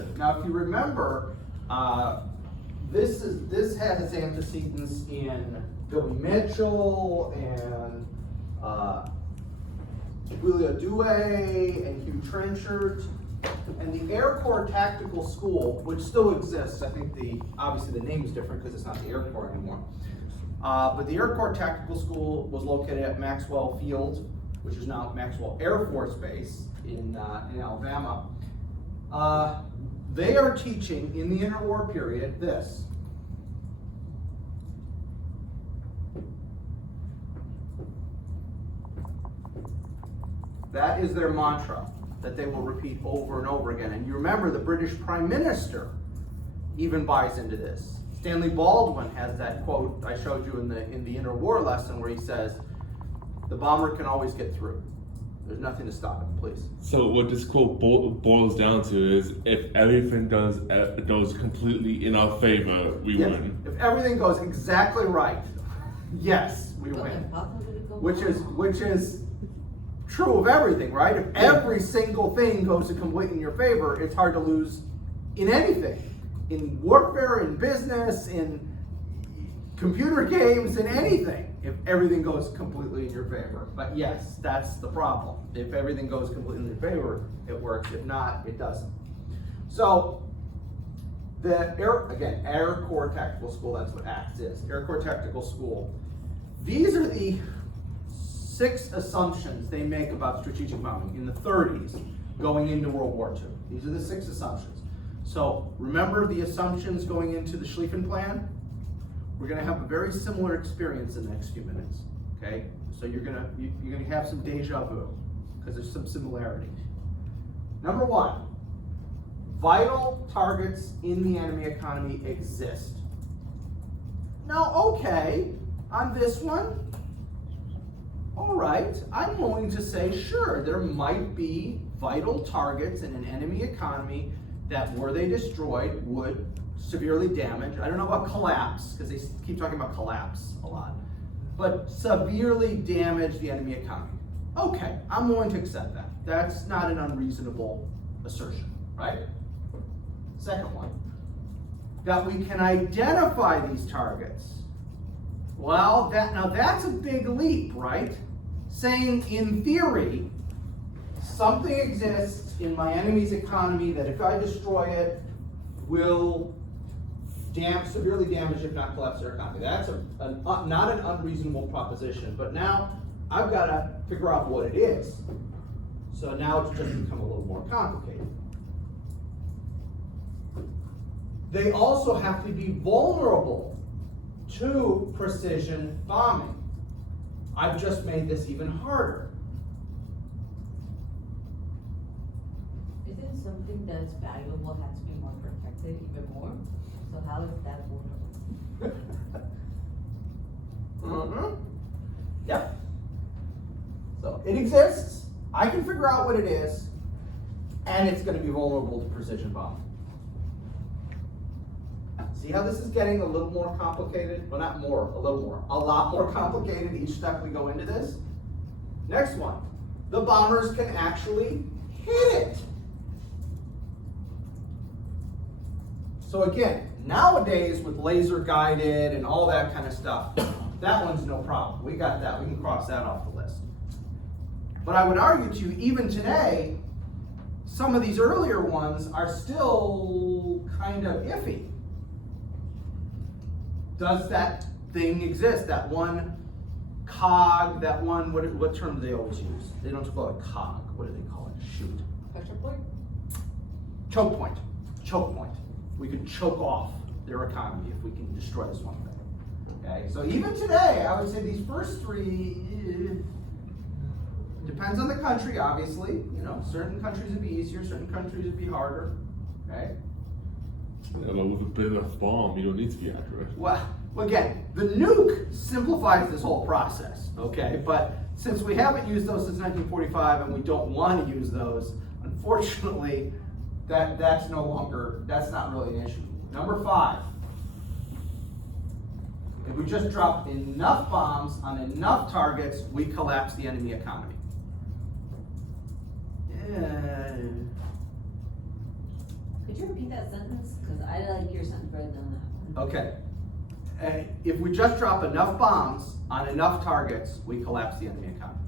specific. Now, if you remember, this has its antecedents in Billy Mitchell and William Dewey and Hugh Trenchard, and the Air Corps Tactical School, which still exists. I think obviously the name is different because it's not the Air Corps anymore. But the Air Corps Tactical School was located at Maxwell Field, which is now Maxwell Air Force Base in Alabama. They are teaching in the interwar period this. That is their mantra that they will repeat over and over again. And you remember the British Prime Minister even buys into this. Stanley Baldwin has that quote I showed you in the interwar lesson where he says, "The bomber can always get through. There's nothing to stop it, please." So what this quote boils down to is, if everything goes completely in our favor, we win. If everything goes exactly right, yes, we win. Which is true of everything, right? If every single thing goes to completely in your favor, it's hard to lose in anything. In warfare, in business, in computer games, in anything, if everything goes completely in your favor. But yes, that's the problem. If everything goes completely in your favor, it works. If not, it doesn't. So, Air Corps Tactical School, that's what ACTS is. Air Corps Tactical School. These are the 6 assumptions they make about strategic bombing in the 30s going into World War II. These are the 6 assumptions. So remember the assumptions going into the Schlieffen Plan? We're going to have a very similar experience in the next few minutes. Okay? So you're going to have some deja vu because there's some similarities. Number 1, vital targets in the enemy economy exist. Now, okay, on this one, all right, I'm willing to say, sure, there might be vital targets in an enemy economy that, were they destroyed, would severely damage. I don't know about collapse, because they keep talking about collapse a lot, but severely damage the enemy economy. Okay, I'm willing to accept that. That's not an unreasonable assertion, right? Second one, that we can identify these targets. Well, now that's a big leap, right? Saying, in theory, something exists in my enemy's economy that if I destroy it, will severely damage, if not collapse, their economy. That's not an unreasonable proposition, but now I've got to figure out what it is. So now it's just become a little more complicated. They also have to be vulnerable to precision bombing. I've just made this even harder. Isn't something that's valuable has to be more protected even more? So how is that vulnerable? Yep. So it exists. I can figure out what it is, and it's going to be vulnerable to precision bombing. See how this is getting a little more complicated? Well, not more, a little more. A lot more complicated each step we go into this. Next one. The bombers can actually hit it. So again, nowadays with laser guided and all that kind of stuff, that one's no problem. We got that. We can cross that off the list. But I would argue to you, even today, some of these earlier ones are still kind of iffy. Does that thing exist? That one cog, that one, what term do they always use? They don't call it a cog. What do they call it? Shoot. Pressure point? Choke point. Choke point. We could choke off their economy if we can destroy this one thing. Okay, so even today, I would say these first 3, depends on the country, obviously. You know, certain countries would be easier, certain countries would be harder. Okay? Yeah, but with a bit of a bomb, you don't need to be accurate. Well, again, the nuke simplifies this whole process, okay? But since we haven't used those since 1945 and we don't want to use those, unfortunately, that's not really an issue. Number 5, if we just drop enough bombs on enough targets, we collapse the enemy economy. Could you repeat that sentence? Cause I like your sentence better than that one. Okay. If we just drop enough bombs on enough targets, we collapse the enemy economy.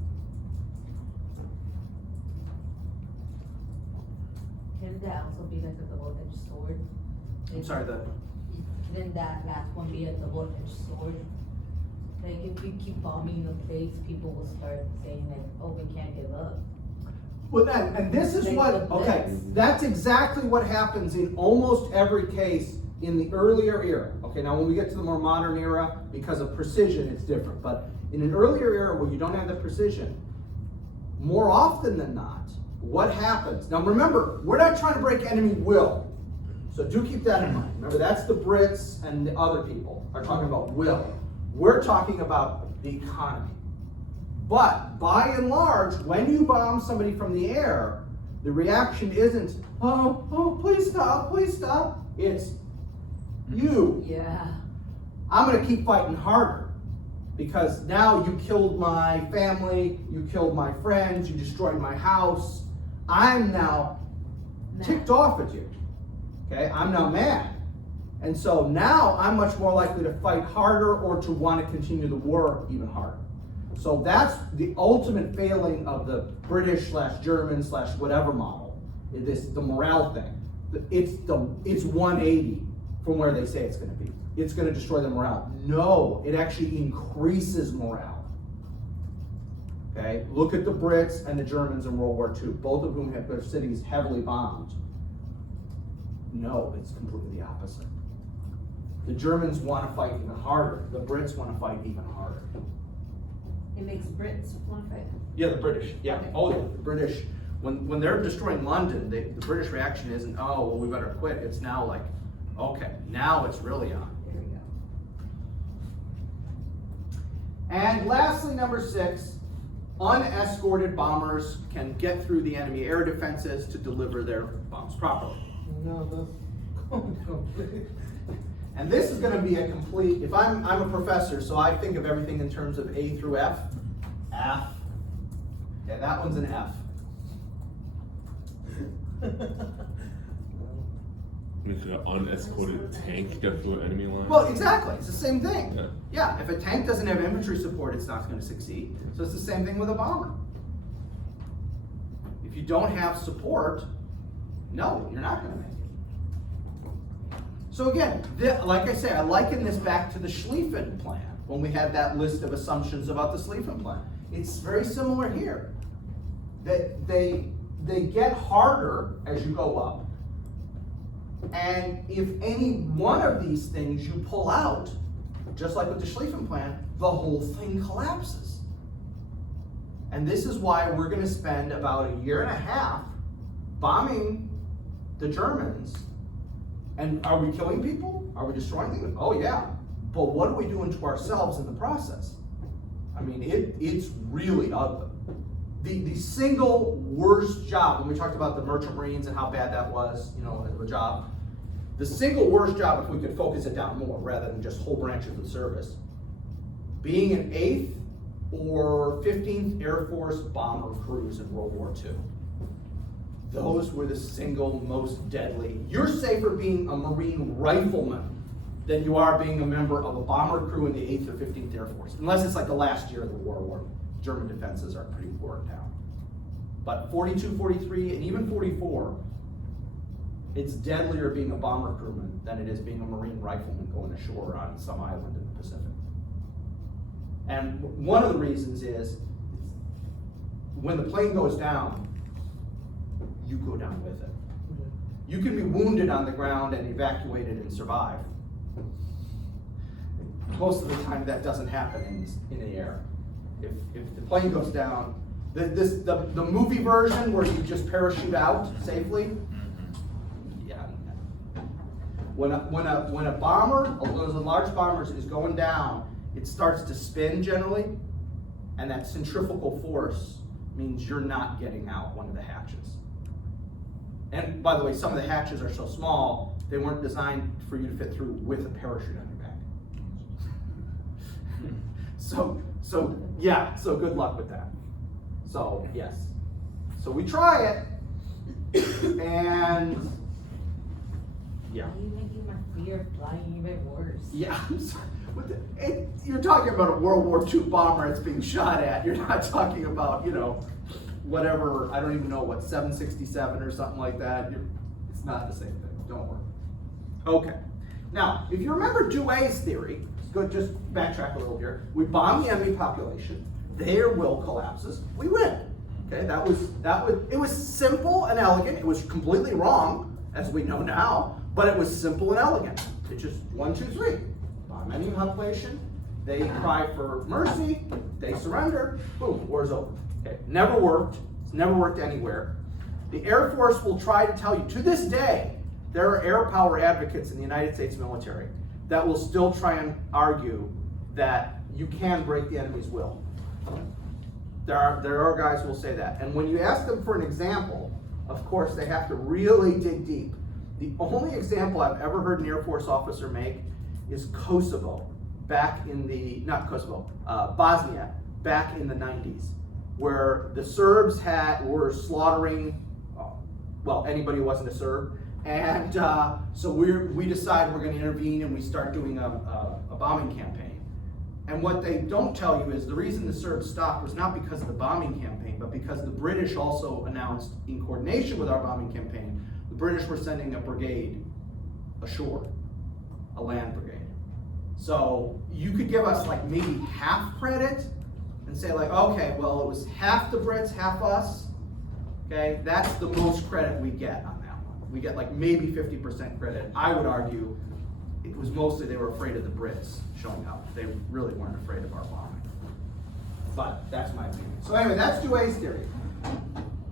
Can that also be like a double-edged sword? I'm sorry, Can that last one be a double-edged sword? Like if you keep bombing the base, people will start saying like, oh, we can't give up. well, and this is Like what, the okay, blitz. that's exactly what happens in almost every case in the earlier era. Okay, now when we get to the more modern era, because of precision, it's different. But in an earlier era where you don't have the precision, more often than not, what happens? Now remember, we're not trying to break enemy will. So do keep that in mind. Remember, that's the Brits and the other people are talking about will. We're talking about the economy. But by and large, when you bomb somebody from the air, the reaction isn't, oh, please stop, please stop. It's you. Yeah. I'm gonna keep fighting harder because now you killed my family, you killed my friends, you destroyed my house. I'm now ticked off at you. Okay, I'm now mad. And so now I'm much more likely to fight harder or to want to continue the war even harder. So that's the ultimate failing of the British/German/whatever model. The morale thing. It's 180 from where they say it's going to be. It's going to destroy the morale. No, it actually increases morale. Okay, look at the Brits and the Germans in World War II, both of whom had their cities heavily bombed. No, it's completely the opposite. The Germans want to fight even harder. The Brits want to fight even harder. It makes Brits want to fight. Yeah, the British. Yeah. Okay. Oh, yeah. The British. When they're destroying London, the British reaction isn't, oh, well, we better quit. It's now like, okay, now it's really on. There we go. And lastly, number 6, unescorted bombers can get through the enemy air defenses to deliver their bombs properly. No, And this is going to be a complete, if I'm a professor, so I think of everything in terms of A through F. F. Yeah, that one's an F. Make an unescorted tank get through an enemy line. Well, exactly. It's the same thing. Yeah. Yeah, if a tank doesn't have infantry support, it's not going to succeed. So it's the same thing with a bomber. If you don't have support, no, you're not going to make it. So again, like I say, I liken this back to the Schlieffen plan, when we had that list of assumptions about the Schlieffen plan. It's very similar here. That they get harder as you go up. And if any one of these things you pull out, just like with the Schlieffen plan, the whole thing collapses. And this is why we're going to spend about 1.5 years bombing the Germans. And are we killing people? Are we destroying things? Oh yeah. But what are we doing to ourselves in the process? I mean, it's really ugly. The single worst job, when we talked about the merchant marines and how bad that was, as a job, the single worst job, if we could focus it down more rather than just whole branches of service, being an 8th or 15th Air Force bomber crews in World War II. Those were the single most deadly. You're safer being a Marine rifleman than you are being a member of a bomber crew in the 8th or 15th Air Force, unless it's like the last year of the war where German defenses are pretty worn down. But 42, 43, and even 44, it's deadlier being a bomber crewman than it is being a Marine rifleman going ashore on some island in the Pacific. And one of the reasons is when the plane goes down, you go down with it. You can be wounded on the ground and evacuated and survive. Most of the time that doesn't happen in the air. If the plane goes down, the movie version where you just parachute out safely, yeah. When a bomber, one of the large bombers is going down, it starts to spin generally, and that centrifugal force means you're not getting out one of the hatches. And by the way, some of the hatches are so small, they weren't designed for you to fit through with a parachute on your back. So good luck with that. So yes. So we try it, and Yeah. Why are you making my fear of flying even worse? Yeah, I'm sorry. You're talking about a World War II bomber that's being shot at. You're not talking about, whatever, I don't even know what, 767 or something like that. It's not the same thing. Don't worry. Okay. Now, if you remember Dewey's theory, just backtrack a little here. We bomb the enemy population, their will collapses, we win. Okay, it was simple and elegant. It was completely wrong, as we know now, but it was simple and elegant. It's just 1, 2, 3. Bomb enemy population, they cry for mercy, they surrender, boom, war's over. Okay, never worked. It's never worked anywhere. The Air Force will try to tell you, to this day, there are air power advocates in the United States military that will still try and argue that you can break the enemy's will. There are guys who will say that. And when you ask them for an example, of course, they have to really dig deep. The only example I've ever heard an Air Force officer make is Kosovo, Bosnia, back in the 90s, where the Serbs were slaughtering, anybody who wasn't a Serb. And so we decide we're going to intervene, and we start doing a bombing campaign. And what they don't tell you is the reason the Serbs stopped was not because of the bombing campaign, but because the British also announced, in coordination with our bombing campaign, the British were sending a brigade ashore, a land brigade. So you could give us like maybe half credit and say like, okay, well, it was half the Brits, half us. Okay, that's the most credit we get on that one. We get like maybe 50% credit. I would argue it was mostly they were afraid of the Brits showing up. They really weren't afraid of our bombing. But that's my opinion. So anyway, that's Dewey's theory.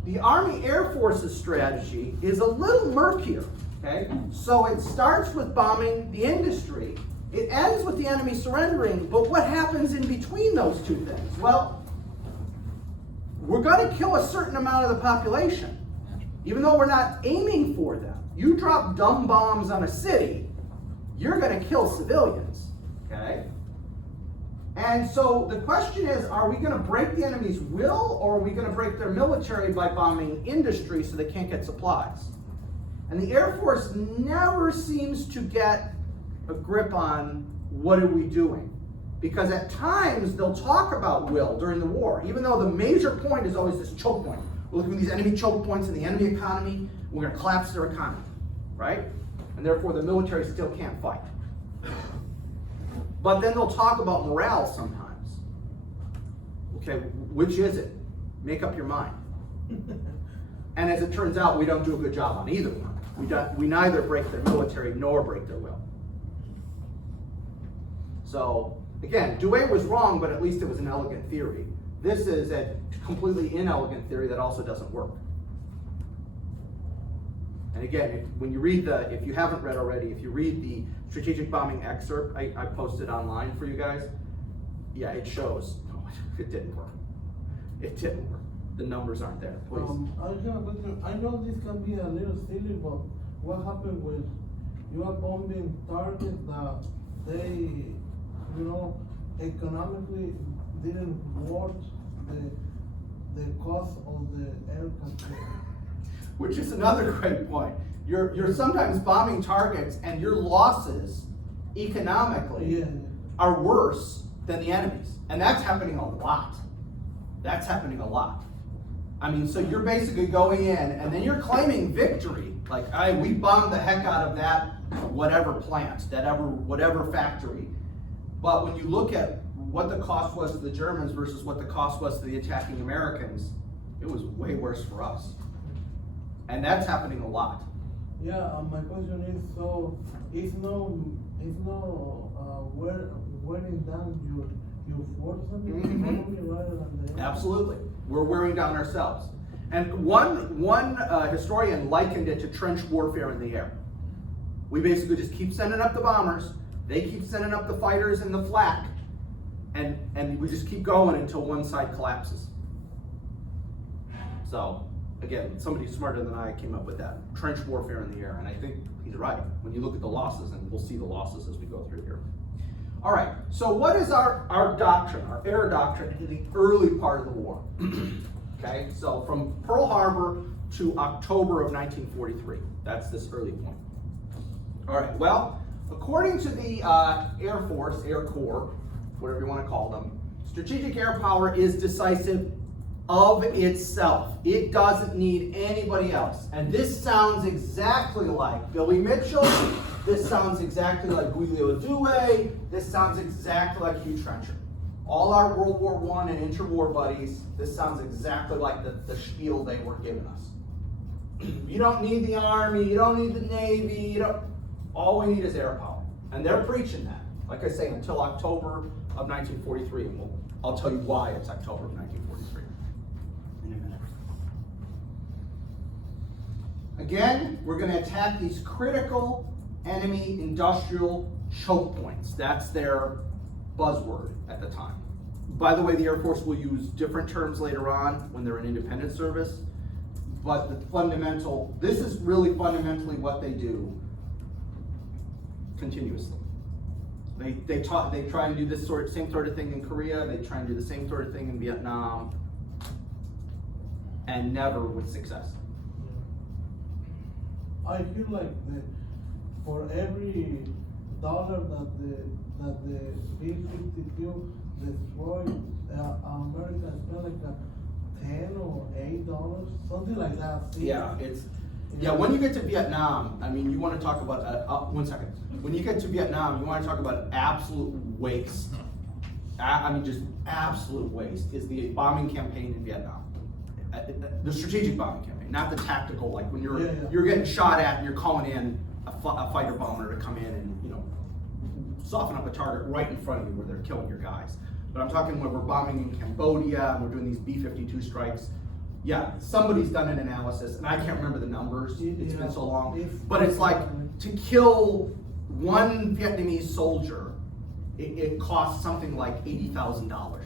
The Army Air Force's strategy is a little murkier. Okay, so it starts with bombing the industry. It ends with the enemy surrendering, but what happens in between those two things? Well, we're going to kill a certain amount of the population, even though we're not aiming for them. You drop dumb bombs on a city, you're going to kill civilians, okay? And so the question is, are we going to break the enemy's will, or are we going to break their military by bombing industry so they can't get supplies? And the Air Force never seems to get a grip on what are we doing. Because at times they'll talk about will during the war, even though the major point is always this choke point. We're looking at these enemy choke points in the enemy economy, we're going to collapse their economy, right? And therefore the military still can't fight. But then they'll talk about morale sometimes. Okay, which is it? Make up your mind. And as it turns out, we don't do a good job on either one. We neither break their military nor break their will. So, again, Dewey was wrong, but at least it was an elegant theory. This is a completely inelegant theory that also doesn't work. And again, when you read if you haven't read already, if you read the strategic bombing excerpt I posted online for you guys, yeah, it shows. Oh, it didn't work. It didn't work. The numbers aren't there. Please. I have a question. I know this can be a little silly, but what happened when you are bombing targets that they, economically didn't worth the cost of the aircraft? Which is another great point. You're sometimes bombing targets and your losses economically are worse than the enemy's. And that's happening a lot. That's happening a lot. I mean, so you're basically going in and then you're claiming victory. Like, we bombed the heck out of that whatever plant, whatever factory. But when you look at what the cost was to the Germans versus what the cost was to the attacking Americans, it was way worse for us. And that's happening a lot. Yeah, my question is, so it's no wearing down your force rather than the Absolutely. We're wearing down ourselves. And one historian likened it to trench warfare in the air. We basically just keep sending up the bombers, they keep sending up the fighters and the flak, and we just keep going until one side collapses. So, again, somebody smarter than I came up with that. Trench warfare in the air, and I think he's right when you look at the losses, and we'll see the losses as we go through here. All right, so what is our doctrine, our air doctrine in the early part of the war? Okay, so from Pearl Harbor to October of 1943, that's this early point. All right, well, according to the Air Force, Air Corps, whatever you want to call them, strategic air power is decisive of itself. It doesn't need anybody else. And this sounds exactly like Billy Mitchell. This sounds exactly like Giulio Due. This sounds exactly like Hugh Trencher. All our World War I and interwar buddies, this sounds exactly like the spiel they were giving us. You don't need the Army, you don't need the Navy, all we need is air power. And they're preaching that, like I say, until October of 1943. And I'll tell you why it's October of 1943 in a minute. Again, we're going to attack these critical enemy industrial choke points. That's their buzzword at the time. By the way, the Air Force will use different terms later on when they're in independent service, but this is really fundamentally what they do continuously. They try and do this same sort of thing in Korea, they try and do the same sort of thing in Vietnam, and never with success. I feel like for every dollar that the B-52 destroyed, America spent like $10 or $8, something like that. Yeah, when you get to Vietnam, I mean, you want to talk about, 1 second. When you get to Vietnam, you want to talk about absolute waste. I mean, just absolute waste is the bombing campaign in Vietnam. The strategic bombing campaign, not the tactical, like when you're getting shot at and you're calling in a fighter bomber to come in and, soften up a target right in front of you where they're killing your guys. But I'm talking when we're bombing in Cambodia and we're doing these B-52 strikes. Yeah, somebody's done an analysis, and I can't remember the numbers, it's been so long, but it's like, to kill one Vietnamese soldier, it costs something like $80,000.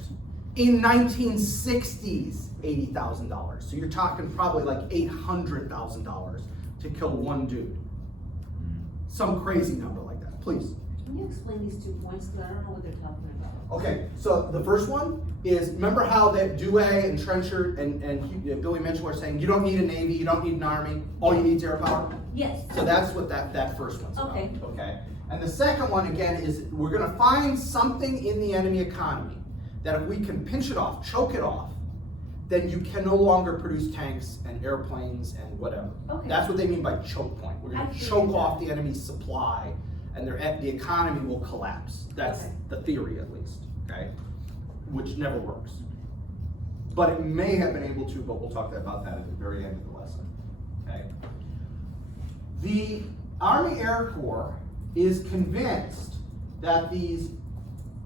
In 1960s, $80,000. So you're talking probably like $800,000 to kill one dude. Some crazy number like that, please. Can you explain these 2 points? Because I don't know what they're talking about. Okay, so the first one is, remember how that Due and Trencher and Billy Mitchell are saying, you don't need a Navy, you don't need an Army, all you need is air power? Yes. So that's what that first one's about. Okay. Okay. And the second one, again, is we're going to find something in the enemy economy that if we can pinch it off, choke it off, then you can no longer produce tanks and airplanes and whatever. Okay. That's what they mean by choke point. We're going to choke off the enemy's supply, and the economy will collapse. That's the theory, at least, okay? Which never works. But it may have been able to, but we'll talk about that at the very end of the lesson, okay? The Army Air Corps is convinced that these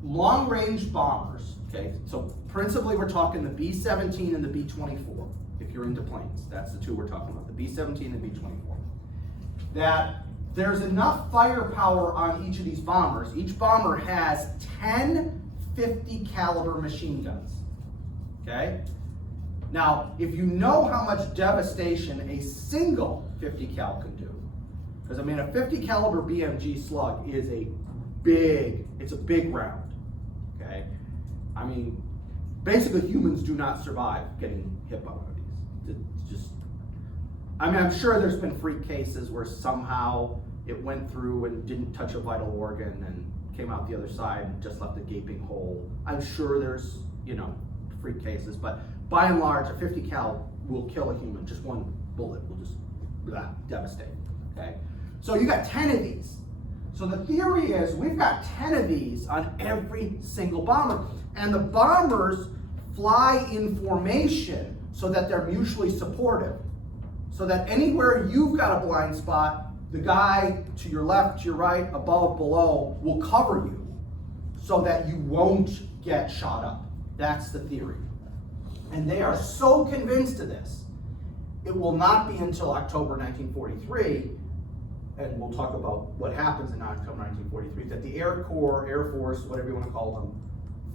long-range bombers, okay, so principally we're talking the B-17 and the B-24, if you're into planes. That's the two we're talking about, the B-17 and B-24. That there's enough firepower on each of these bombers. Each bomber has 10 50 caliber machine guns, okay? Now, if you know how much devastation a single 50 cal can do, because I mean, a 50 caliber BMG slug is it's a big round, okay? I mean, basically humans do not survive getting hit by one of these. It's just, I mean, I'm sure there's been freak cases where somehow it went through and didn't touch a vital organ and came out the other side and just left a gaping hole. I'm sure there's, freak cases, but by and large, a 50 cal will kill a human. Just one bullet will just devastate, okay? So you got 10 of these. So the theory is we've got 10 of these on every single bomber. And the bombers fly in formation so that they're mutually supportive. So that anywhere you've got a blind spot, the guy to your left, to your right, above, below will cover you so that you won't get shot up. That's the theory. And they are so convinced of this, it will not be until October 1943, and we'll talk about what happens in October 1943, that the Air Corps, Air Force, whatever you want to call them,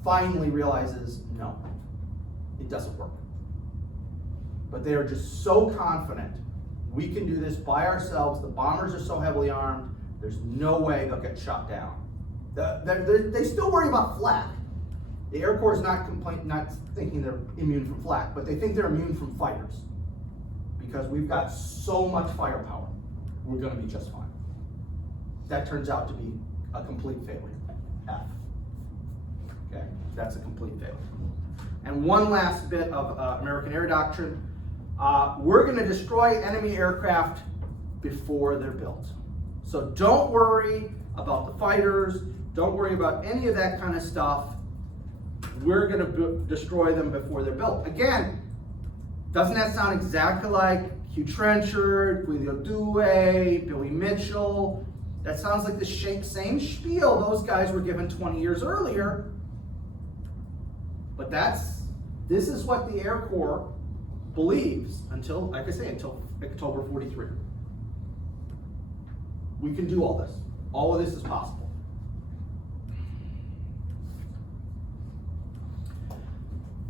finally realizes, no, it doesn't work. But they are just so confident we can do this by ourselves. The bombers are so heavily armed, there's no way they'll get shot down. They still worry about flak. The Air Corps is not thinking they're immune from flak, but they think they're immune from fighters. Because we've got so much firepower, we're going to be just fine. that turns out to be a complete failure, F. Okay, that's a complete failure. And one last bit of American air doctrine. We're gonna destroy enemy aircraft before they're built. So don't worry about the fighters, don't worry about any of that kind of stuff. We're gonna destroy them before they're built. Again, doesn't that sound exactly like Hugh Trenchard, Guido Dewey, Billy Mitchell? That sounds like the same spiel those guys were given 20 years earlier. But this is what the Air Corps believes until, like I say, until October 43. We can do all this. All of this is possible.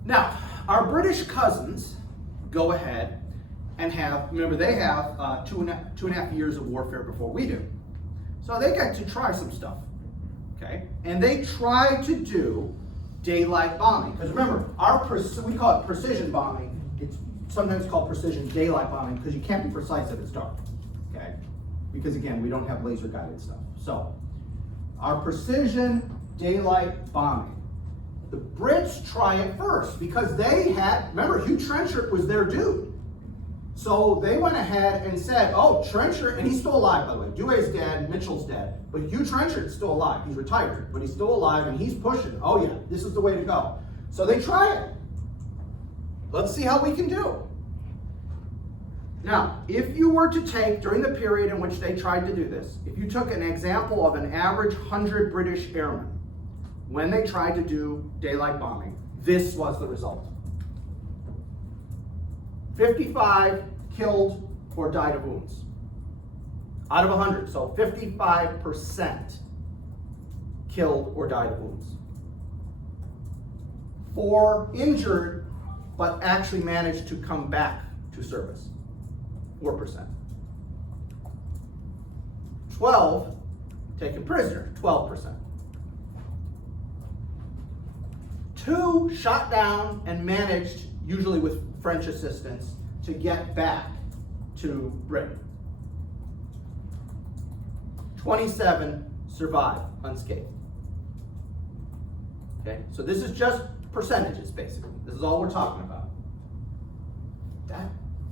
Now, our British cousins go ahead and remember they have two and a half years of warfare before we do. So they got to try some stuff, okay? And they try to do daylight bombing. Because remember, we call it precision bombing. It's sometimes called precision daylight bombing because you can't be precise if it's dark, okay? Because again, we don't have laser guided stuff. So, our precision daylight bombing. The Brits try it first because they had, remember, Hugh Trenchard was their dude. So they went ahead and said, oh, Trenchard, and he's still alive, by the way. Dewey's dead, Mitchell's dead, but Hugh Trenchard's still alive. He's retired, but he's still alive, and he's pushing. Oh yeah, this is the way to go. So they try it. Let's see how we can do. Now, if you were to take, during the period in which they tried to do this, if you took an example of an average 100 British airmen, when they tried to do daylight bombing, this was the result. 55 killed or died of wounds. Out of 100, so 55% killed or died of wounds. 4 injured, but actually managed to come back to service. 4%. 12 taken prisoner, 12%. 2 shot down and managed, usually with French assistance, to get back to Britain. 27 survived unscathed. Okay, so this is just percentages, basically. This is all we're talking about.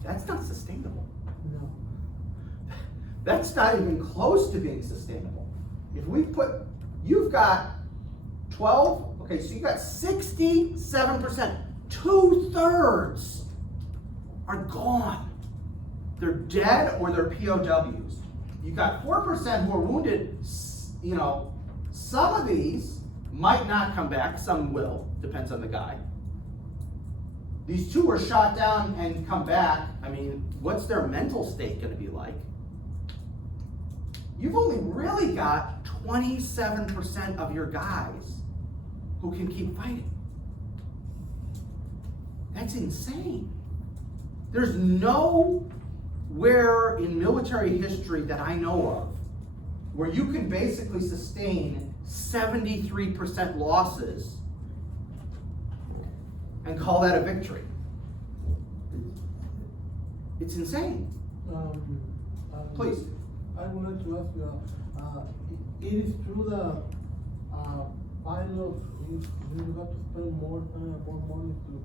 That's not sustainable. No. That's not even close to being sustainable. If we you've got 12, okay, so you got 67%. 2/3 are gone. They're dead or they're POWs. You got 4% who are wounded. You know, some of these might not come back, some will, depends on the guy. These 2 were shot down and come back. I mean, what's their mental state going to be like? You've only really got 27% of your guys who can keep fighting. That's insane. There's nowhere in military history that I know of where you can basically sustain 73% losses and call that a victory. It's insane. Please. I would like to ask you, it is true that pilots, you have to spend more time, more money to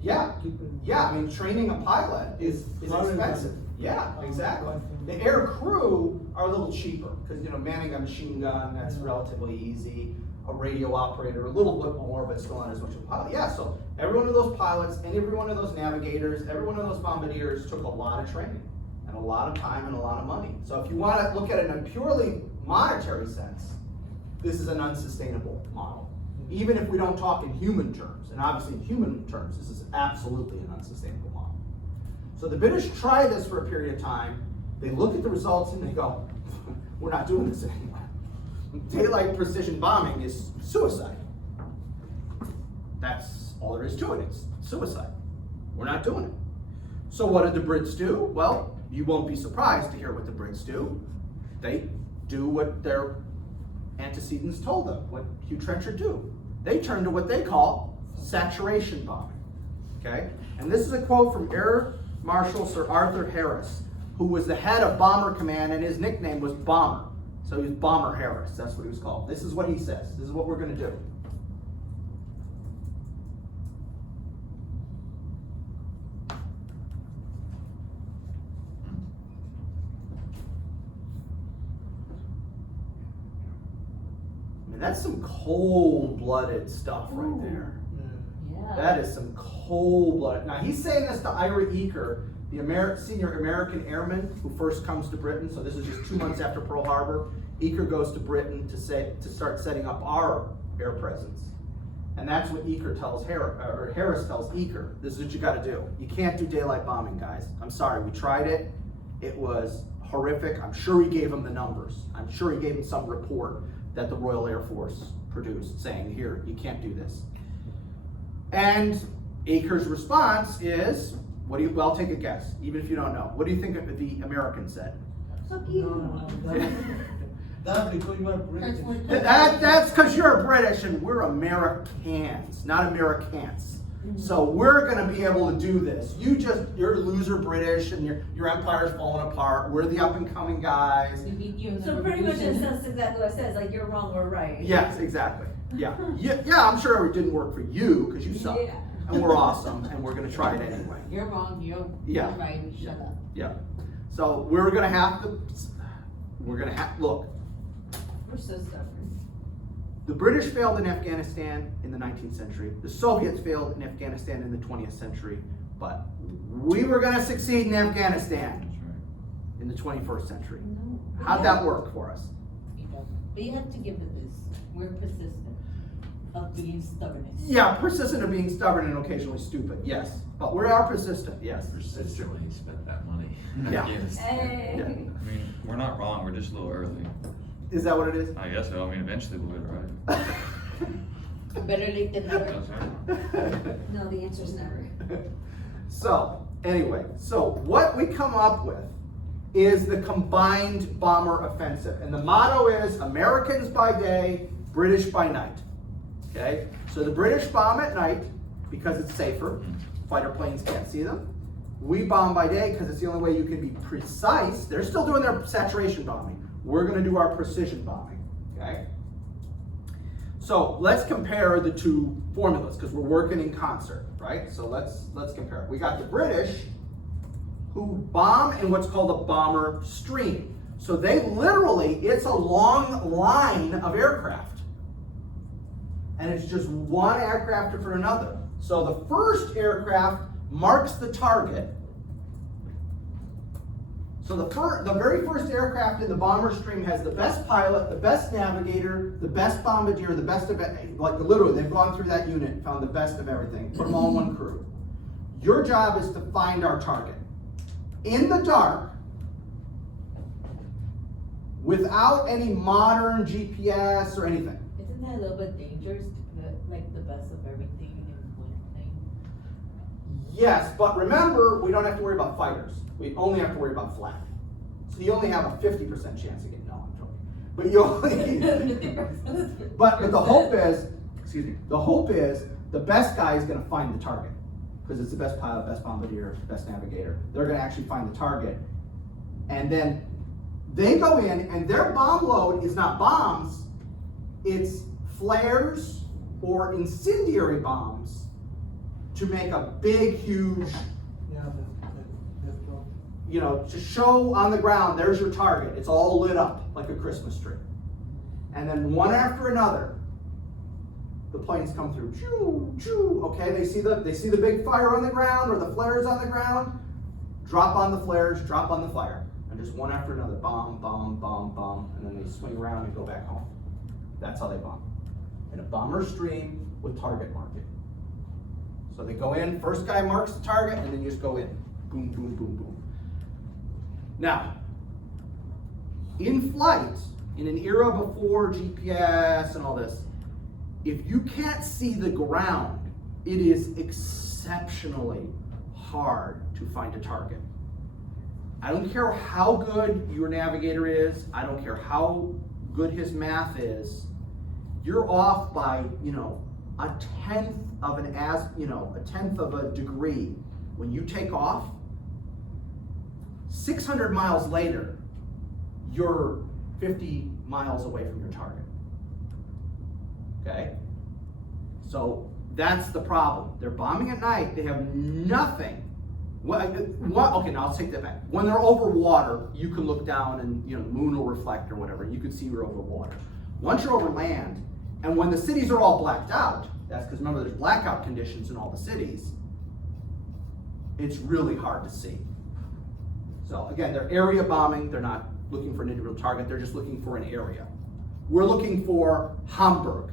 Yeah. keep it. Yeah, I mean, training a pilot is expensive. Yeah, exactly. The air crew are a little cheaper because, you know, manning a machine gun, that's relatively easy. A radio operator, a little bit more, but still not as much of a pilot. Yeah, so every one of those pilots and every one of those navigators, every one of those bombardiers took a lot of training and a lot of time and a lot of money. So if you want to look at it in a purely monetary sense, this is an unsustainable model. Even if we don't talk in human terms, and obviously in human terms, this is absolutely an unsustainable model. So the British try this for a period of time, they look at the results and they go, we're not doing this anymore. Daylight precision bombing is suicide. That's all there is to it, it's suicide. We're not doing it. So what did the Brits do? Well, you won't be surprised to hear what the Brits do. They do what their antecedents told them, what Hugh Trenchard do. They turn to what they call saturation bombing, okay? And this is a quote from Air Marshal Sir Arthur Harris, who was the head of Bomber Command, and his nickname was Bomber. So he was Bomber Harris, that's what he was called. This is what he says, this is what we're gonna do. I mean, that's some cold-blooded stuff right there. Yeah. That is some cold-blooded. Now, he's saying this to Ira Eaker, the senior American airman who first comes to Britain. So this is just 2 months after Pearl Harbor. Eaker goes to Britain to start setting up our air presence. And that's what Eaker tells Harris tells Eaker. This is what you got to do. You can't do daylight bombing, guys. I'm sorry, we tried it. It was horrific. I'm sure he gave him the numbers. I'm sure he gave him some report that the Royal Air Force produced saying, here, you can't do this. And Eaker's response is, well, take a guess, even if you don't know. What do you think the American said? So cute. No, that's because you are British. That's because you're British and we're Americans, not Americans. So we're gonna be able to do this. You're loser British and your empire's falling apart. We're the up and coming guys. We beat you in the So pretty much revolution. that's exactly what it says, like you're wrong, we're right. Yes, exactly. Yeah, I'm sure it didn't work for you because you suck. Yeah. And we're awesome and we're gonna try it anyway. You're wrong, you're right, shut up. Yeah. So we're gonna have to, look, We're so stubborn. the British failed in Afghanistan in the 19th century. The Soviets failed in Afghanistan in the 20th century. But we were gonna succeed in Afghanistan in the 21st century. No. How'd that work for us? It doesn't. But you have to give it this. We're persistent of being stubbornness. Yeah, persistent of being stubborn and occasionally stupid, yes. But we are persistent, yes. It's true. Persistently spent that money. Yeah. Yes. Hey. Yeah. I mean, we're not wrong, we're just a little early. Is that what it is? I guess so, I mean, eventually we'll get it right. Better late than never. That's right. No, the answer's never. So, anyway, so what we come up with is the combined bomber offensive. And the motto is Americans by day, British by night. Okay? So the British bomb at night because it's safer. Fighter planes can't see them. We bomb by day because it's the only way you can be precise. They're still doing their saturation bombing. We're going to do our precision bombing. Okay? So let's compare the two formulas because we're working in concert, right? So let's compare. We got the British who bomb in what's called a bomber stream. So they literally, it's a long line of aircraft. And it's just one aircraft after another. So the first aircraft marks the target. So the very first aircraft in the bomber stream has the best pilot, the best navigator, the best bombardier, the best of it. Like literally, they've gone through that unit, found the best of everything, put them all in one crew. Your job is to find our target. In the dark, without any modern GPS or anything. Isn't that a little bit dangerous to put like the best of everything in one thing? Yes, but remember, we don't have to worry about fighters. We only have to worry about flak. So you only have a 50% chance of getting, no, I'm joking. But you only, but the hope is, the best guy is gonna find the target. Because it's the best pilot, best bombardier, best navigator. They're gonna actually find the target. And then they go in and their bomb load is not bombs, it's flares or incendiary bombs to make a big, huge, Yeah, that's true. you know, to show on the ground, there's your target. It's all lit up like a Christmas tree. And then one after another, the planes come through, choo, choo, okay? They see the big fire on the ground or the flares on the ground, drop on the flares, drop on the fire. And just one after another, bomb, bomb, bomb, bomb, and then they swing around and go back home. That's how they bomb. In a bomber stream with target marking. So they go in, first guy marks the target, and then you just go in. Boom, boom, boom, boom. Now, in flight, in an era before GPS and all this, if you can't see the ground, it is exceptionally hard to find a target. I don't care how good your navigator is, I don't care how good his math is, you're off by, a tenth of a degree. When you take off, 600 miles later, you're 50 miles away from your target. Okay? So that's the problem. They're bombing at night, they have nothing. Okay, now I'll take that back. When they're over water, you can look down and the moon will reflect or whatever. You can see you're over water. Once you're over land, and when the cities are all blacked out, that's because remember there's blackout conditions in all the cities, it's really hard to see. So again, they're area bombing. They're not looking for an individual target. They're just looking for an area. We're looking for Hamburg.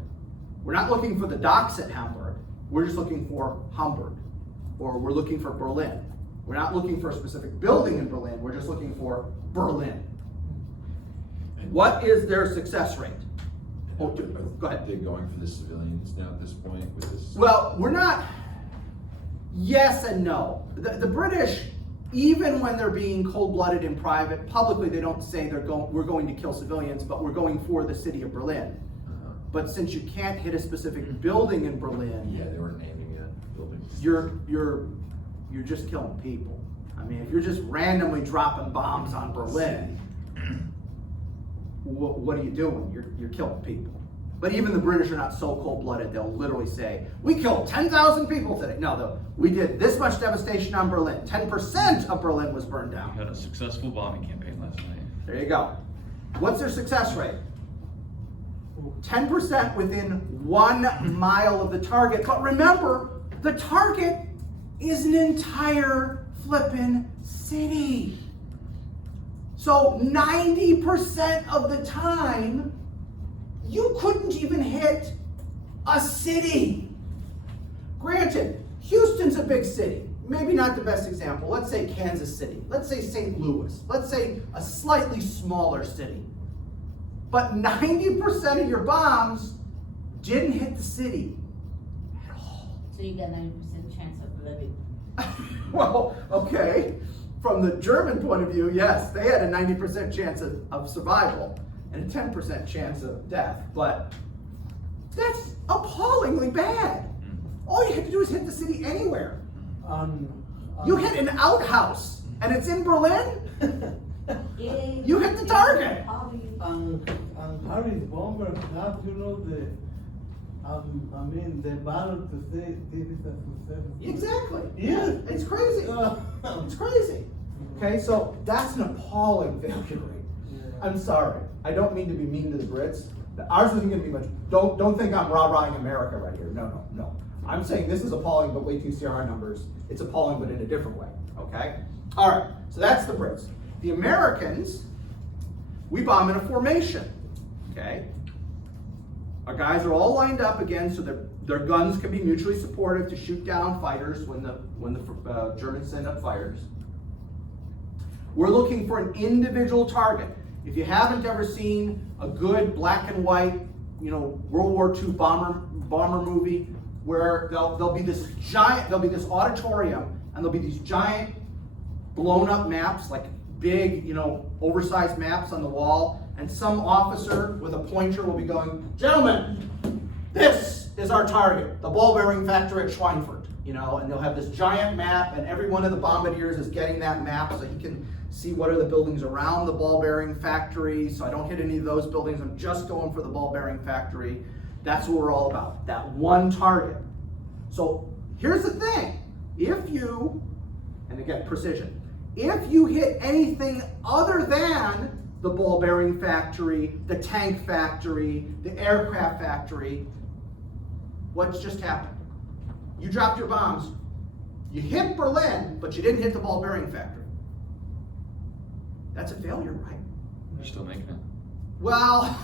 We're not looking for the docks at Hamburg. We're just looking for Hamburg. Or we're looking for Berlin. We're not looking for a specific building in Berlin. We're just looking for Berlin. What is their success rate? Oh, go ahead. They're going for the civilians now at this point with this. Well, we're not. Yes and no. The British, even when they're being cold-blooded in private, publicly they don't say we're going to kill civilians, but we're going for the city of Berlin. But since you can't hit a specific building in Berlin, Yeah, they weren't naming it. Buildings. you're just killing people. I mean, if you're just randomly dropping bombs on Berlin, what are you doing? You're killing people. But even the British are not so cold-blooded, they'll literally say, we killed 10,000 people today. No, we did this much devastation on Berlin. 10% of Berlin was burned down. We had a successful bombing campaign last night. There you go. What's their success rate? 10% within 1 mile of the target. But remember, the target is an entire flippin' city. So 90% of the time, you couldn't even hit a city. Granted, Houston's a big city. Maybe not the best example. Let's say Kansas City. Let's say St. Louis. Let's say a slightly smaller city. But 90% of your bombs didn't hit the city at all. So you got 90% chance of living. Well, okay. From the German point of view, yes, they had a 90% chance of survival and a 10% chance of death. But that's appallingly bad. All you had to do is hit the city anywhere. You hit an outhouse and it's in Berlin? You hit the target. Harry's bomber have the battle to say this is a success. Exactly. Yeah. It's crazy. It's crazy. Okay, so that's an appalling failure rate. Yeah. I'm sorry. I don't mean to be mean to the Brits. Ours isn't going to be much. Don't think I'm rah-rahing America right here. No. I'm saying this is appalling, but wait till you see our numbers. It's appalling, but in a different way. Okay. All right. So that's the Brits. The Americans, we bomb in a formation. Okay. Our guys are all lined up again, so their guns can be mutually supportive to shoot down fighters when the Germans send up fighters. We're looking for an individual target. If you haven't ever seen a good black and white, World War II bomber movie, where there'll be this auditorium, and there'll be these giant blown up maps, like big, oversized maps on the wall, and some officer with a pointer will be going, gentlemen, this is our target, the ball bearing factory at Schweinfurt, and they'll have this giant map, and every one of the bombardiers is getting that map so he can see what are the buildings around the ball bearing factory. So I don't hit any of those buildings, I'm just going for the ball bearing factory. That's what we're all about, that one target. So here's the thing, and again, precision, if you hit anything other than the ball bearing factory, the tank factory, the aircraft factory, what's just happened? You dropped your bombs, you hit Berlin, but you didn't hit the ball bearing factory. That's a failure, right? You're still making it. Well,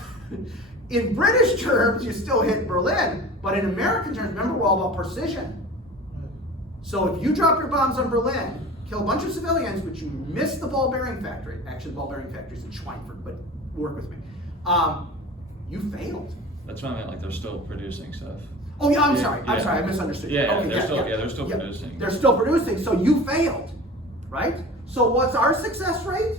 in British terms, you still hit Berlin, but in American terms, remember, we're all about precision. So if you drop your bombs on Berlin, kill a bunch of civilians, but you miss the ball bearing factory, actually the ball bearing factory is in Schweinfurt, but work with me, you failed. That's what I meant, like they're still producing stuff. Oh yeah, I'm Yeah, sorry, yeah. I misunderstood. Yeah, Okay, they're still yeah. producing. They're still producing, so you failed, right? So what's our success rate?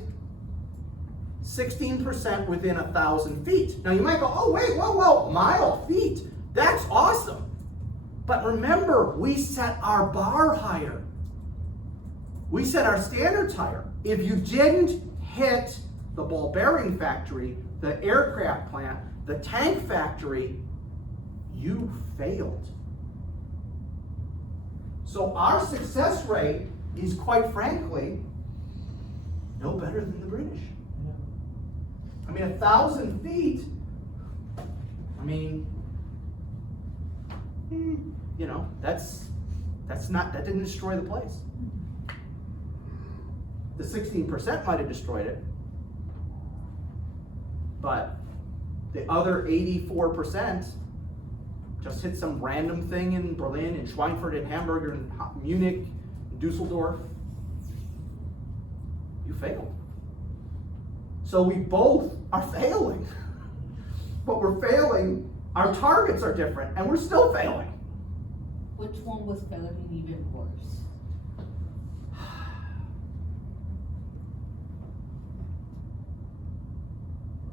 16% within 1,000 feet. Now you might go, oh wait, whoa, mile, feet. That's awesome. But remember, we set our bar higher. We set our standards higher. If you didn't hit the ball bearing factory, the aircraft plant, the tank factory, you failed. So our success rate is, quite frankly, no better than the British. I mean, 1,000 feet, I mean, you know, that didn't destroy the place. The 16% might have destroyed it, but the other 84% just hit some random thing in Berlin, in Schweinfurt, in Hamburg, in Munich, in Dusseldorf. You failed. So we both are failing. But we're failing, our targets are different, and we're still failing. Which one was failing even worse?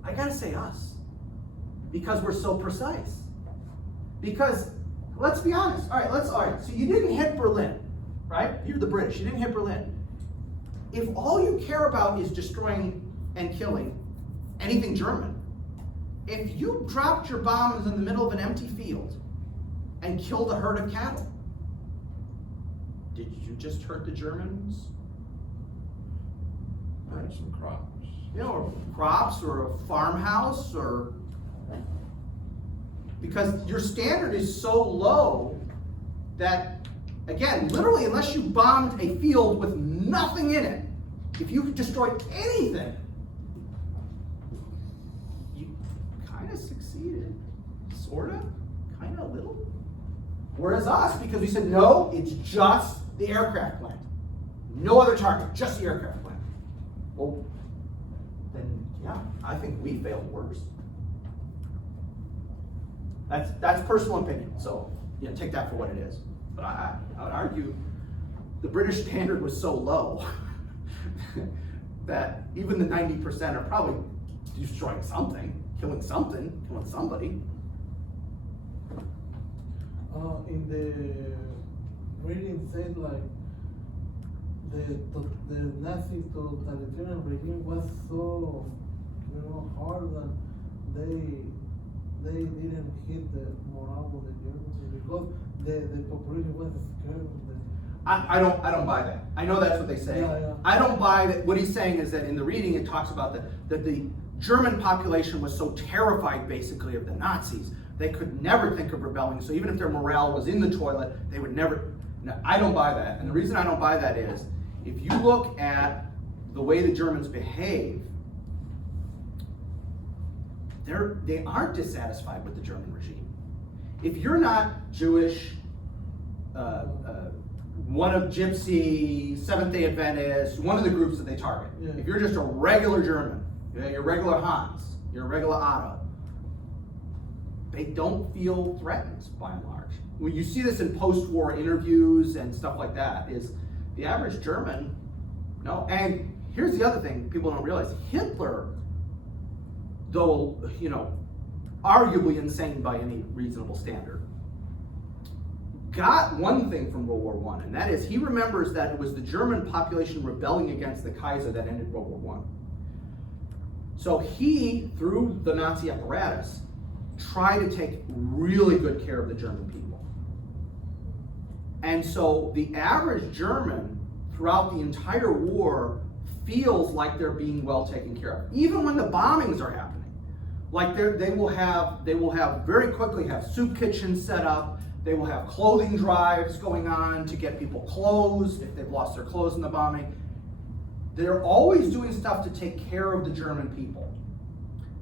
I gotta say us, because we're so precise. Because, let's be honest, all right, so you didn't hit Berlin, right? You're the British, you didn't hit Berlin. If all you care about is destroying and killing anything German, if you dropped your bombs in the middle of an empty field and killed a herd of cattle, did you just hurt the Germans? Burn some crops. You know, or crops or a farmhouse, or because your standard is so low that, again, literally, unless you bombed a field with nothing in it, if you destroyed anything, you kind of succeeded, sorta, kind of a little. Whereas us, because we said no, it's just the aircraft plant, no other target, just the aircraft plant. Well, then yeah, I think we failed worse. That's personal opinion, so you know, take that for what it is. But I would argue the British standard was so low that even the 90% are probably destroying something, killing somebody. In the reading said like the Nazi totalitarian regime was so, you know, hard that they didn't hit the morale of the Germans because the population was scared of them. I don't buy that. I know that's what they say. Yeah. I don't buy that. What he's saying is that in the reading it talks about that the German population was so terrified basically of the Nazis, they could never think of rebelling. So even if their morale was in the toilet, they would never. No, I don't buy that. And the reason I don't buy that is if you look at the way the Germans behave, they aren't dissatisfied with the German regime. If you're not Jewish, one of Gypsy, Seventh-day Adventist, one of the groups that they target. Yeah. If you're just a regular German, you're regular Hans, you're a regular Otto, they don't feel threatened by and large. When you see this in post-war interviews and stuff like that, is the average German, no. And here's the other thing people don't realize. Hitler, though, you know, arguably insane by any reasonable standard, got one thing from World War I, and that is he remembers that it was the German population rebelling against the Kaiser that ended World War I. So he, through the Nazi apparatus, tried to take really good care of the German people. And so the average German throughout the entire war feels like they're being well taken care of, even when the bombings are happening. Like they will have very quickly have soup kitchens set up. They will have clothing drives going on to get people clothes if they've lost their clothes in the bombing. They're always doing stuff to take care of the German people.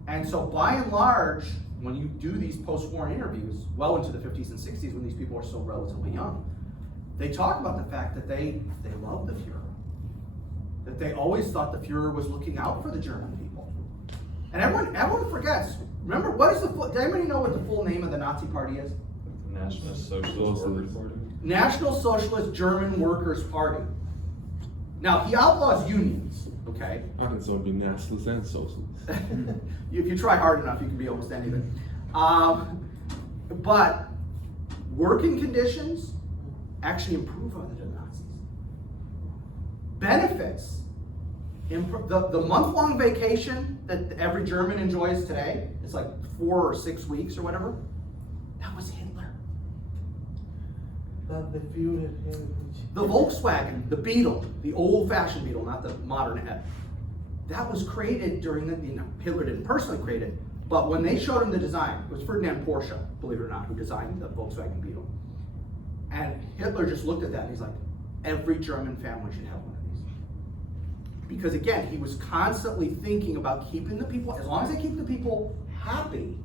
And so by and large, when you do these post-war interviews, well into the 50s and 60s when these people are still relatively young, they talk about the fact that they love the Fuhrer. That they always thought the Fuhrer was looking out for the German people. And everyone forgets. Remember, does anybody know what the full name of the Nazi Party is? National Socialist Workers Party. National Socialist German Workers' Party. Now, he outlaws unions, okay? I can so be nationalist and socialist. If you try hard enough, you can be almost anything. But working conditions actually improve under the Nazis. Benefits The month-long vacation that every German enjoys today, it's like 4 or 6 weeks or whatever, that was Hitler. That the feuded heritage. The Volkswagen, the Beetle, the old-fashioned Beetle, not the modern F, that was created during the, Hitler didn't personally create it, but when they showed him the design, it was Ferdinand Porsche, believe it or not, who designed the Volkswagen Beetle. And Hitler just looked at that and he's like, every German family should have one of these. Because again, he was constantly thinking about keeping the people, as long as they keep the people happy,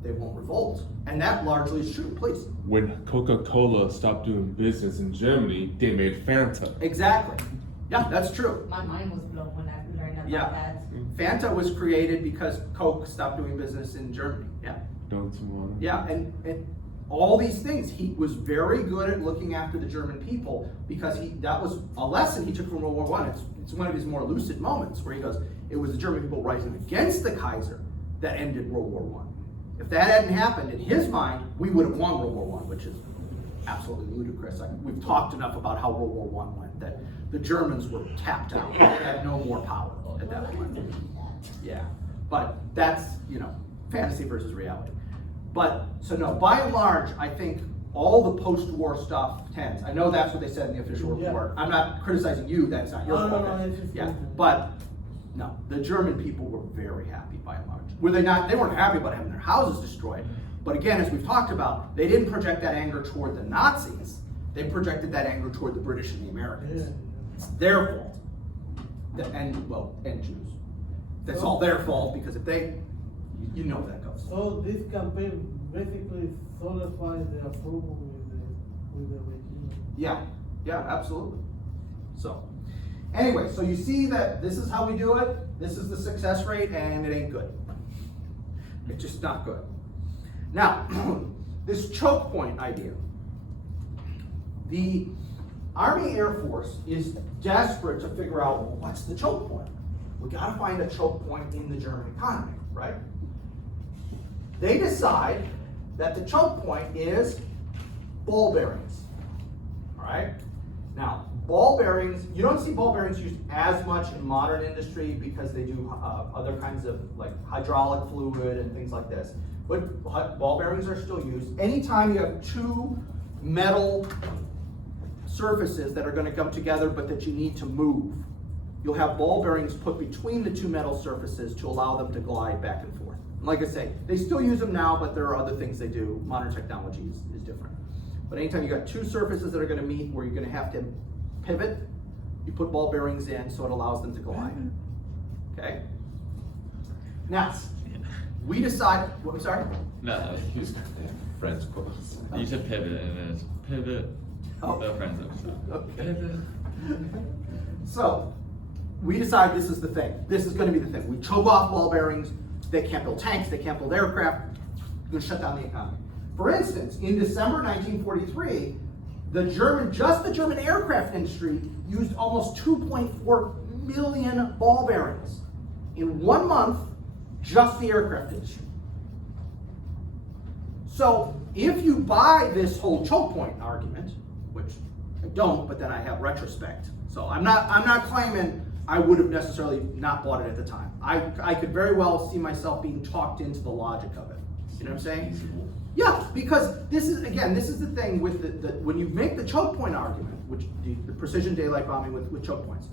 they won't revolt. And that largely is true, please. When Coca-Cola stopped doing business in Germany, they made Fanta. Exactly. Yeah, that's true. My mind was blown when I learned about Yeah. that. Fanta was created because Coke stopped doing business in Germany. Yeah. Don't you want? Yeah, and all these things, he was very good at looking after the German people because that was a lesson he took from World War I. It's one of his more lucid moments where he goes, it was the German people rising against the Kaiser that ended World War I. If that hadn't happened, in his mind, we would have won World War I, which is absolutely ludicrous. We've talked enough about how World War I went, that the Germans were tapped out. They had no more power at that point. Yeah, but that's, fantasy versus reality. But, so no, by and large, I think all the post-war stuff tends. I know that's what they said in the official report. I'm not criticizing you, that's not your fault. No, it's just. Yeah, but no, the German people were very happy by and large. Were they not? They weren't happy about having their houses destroyed. But again, as we've talked about, they didn't project that anger toward the Nazis. They projected that anger toward the British and the Americans. Yeah. It's their fault. And Jews. That's all their fault because if they, you know that goes. So this campaign basically solidifies the approval with the regime. Yeah, absolutely. So, anyway, so you see that this is how we do it. This is the success rate, and it ain't good. It's just not good. Now, this choke point idea. The Army Air Force is desperate to figure out, well, what's the choke point? We gotta find a choke point in the German economy, right? They decide that the choke point is ball bearings, all right? Now, ball bearings, you don't see ball bearings used as much in modern industry because they do other kinds of like hydraulic fluid and things like this. But ball bearings are still used. Anytime you have two metal surfaces that are going to come together but that you need to move, you'll have ball bearings put between the two metal surfaces to allow them to glide back and forth. Like I say, they still use them now, but there are other things they do. Modern technology is different. But anytime you got two surfaces that are going to meet where you're going to have to pivot, you put ball bearings in so it allows them to glide. Okay? Now, we decide, what, I'm sorry? No, He was friends quotes. you said pivot and then it's pivot. Oh. The friends episode. Okay. Pivot. So, we decide this is the thing. This is going to be the thing. We choke off ball bearings. They can't build tanks. They can't build aircraft. We're going to shut down the economy. For instance, in December 1943, the German aircraft industry used almost 2.4 million ball bearings. In 1 month, just the aircraft industry. So, if you buy this whole choke point argument, which I don't, but then I have retrospect. So I'm not claiming I would have necessarily not bought it at the time. I could very well see myself being talked into the logic of it. You know what I'm saying? Yeah, because this is the thing with the when you make the choke point argument, which the precision daylight bombing with choke points,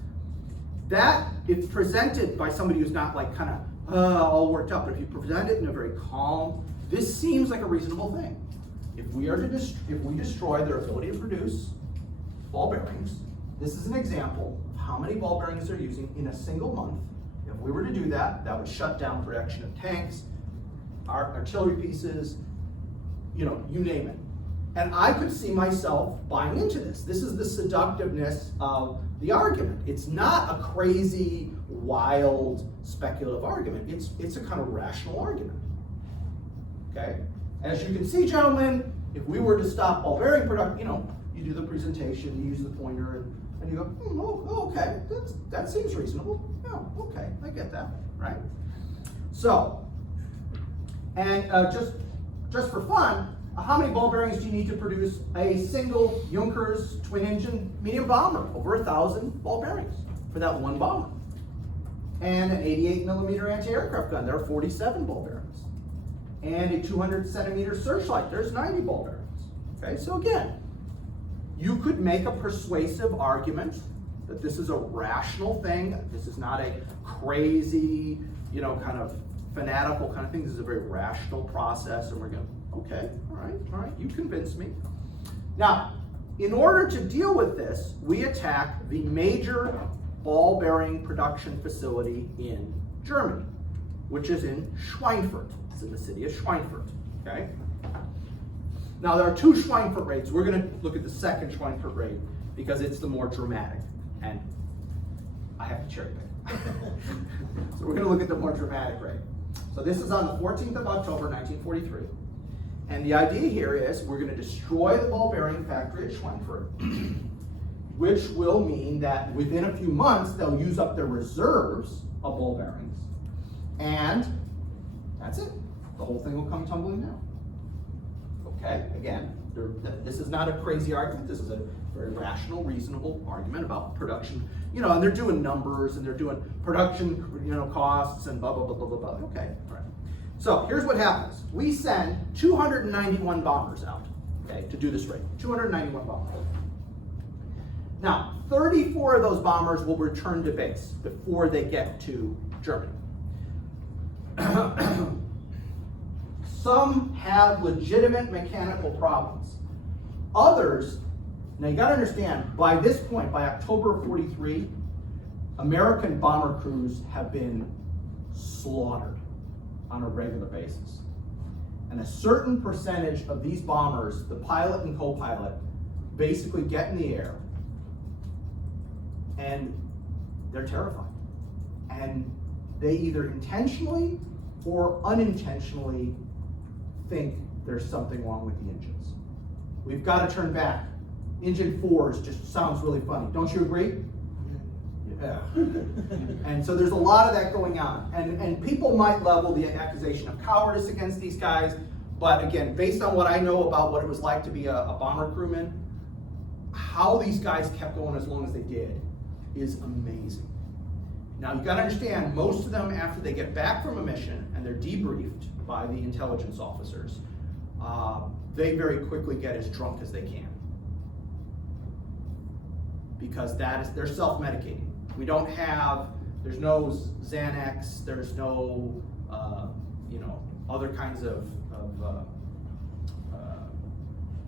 that if presented by somebody who's not like kind of all worked up, but if you present it in a very calm, this seems like a reasonable thing. If we destroy their ability to produce ball bearings, this is an example of how many ball bearings they're using in a single month. If we were to do that, that would shut down production of tanks, artillery pieces, you name it. And I could see myself buying into this. This is the seductiveness of the argument. It's not a crazy, wild, speculative argument. It's a kind of rational argument. Okay? As you can see, gentlemen, if we were to stop ball bearing production, you do the presentation, you use the pointer, and you go, okay, that seems reasonable. Yeah, okay, I get that, right? So, and just for fun, how many ball bearings do you need to produce a single Junkers twin-engine medium bomber? Over 1,000 ball bearings for that one bomber. and an 88 millimeter anti-aircraft gun. There are 47 ball bearings. And a 200 centimeter searchlight. There's 90 ball bearings. Okay, so again, you could make a persuasive argument that this is a rational thing. This is not a crazy, kind of fanatical kind of thing. This is a very rational process, and we're going, okay, all right, you convinced me. Now, in order to deal with this, we attack the major ball bearing production facility in Germany, which is in Schweinfurt. It's in the city of Schweinfurt, okay? Now, there are two Schweinfurt raids. We're going to look at the second Schweinfurt raid because it's the more dramatic, and I have to cherry pick. So we're going to look at the more dramatic raid. So this is on the 14th of October, 1943. And the idea here is we're going to destroy the ball bearing factory at Schweinfurt, which will mean that within a few months, they'll use up their reserves of ball bearings. And that's it. The whole thing will come tumbling down. Okay, again, this is not a crazy argument. This is a very rational, reasonable argument about production. And they're doing numbers and they're doing production, costs and blah, blah, blah, blah, blah, blah. Okay, all right. So here's what happens. We send 291 bombers out, okay, to do this raid. 291 bombers. Now, 34 of those bombers will return to base before they get to Germany. Some have legitimate mechanical problems. Others, now you gotta understand, by this point, by October of 43, American bomber crews have been slaughtered on a regular basis. And a certain percentage of these bombers, the pilot and co-pilot, basically get in the air and they're terrified. And they either intentionally or unintentionally think there's something wrong with the engines. We've got to turn back. Engine 4s just sounds really funny. Don't you agree? Yeah. And so there's a lot of that going on. And people might level the accusation of cowardice against these guys, but again, based on what I know about what it was like to be a bomber crewman, how these guys kept going as long as they did is amazing. Now you gotta understand, most of them, after they get back from a mission and they're debriefed by the intelligence officers, they very quickly get as drunk as they can. Because they're self-medicating. There's no Xanax, there's no, other kinds of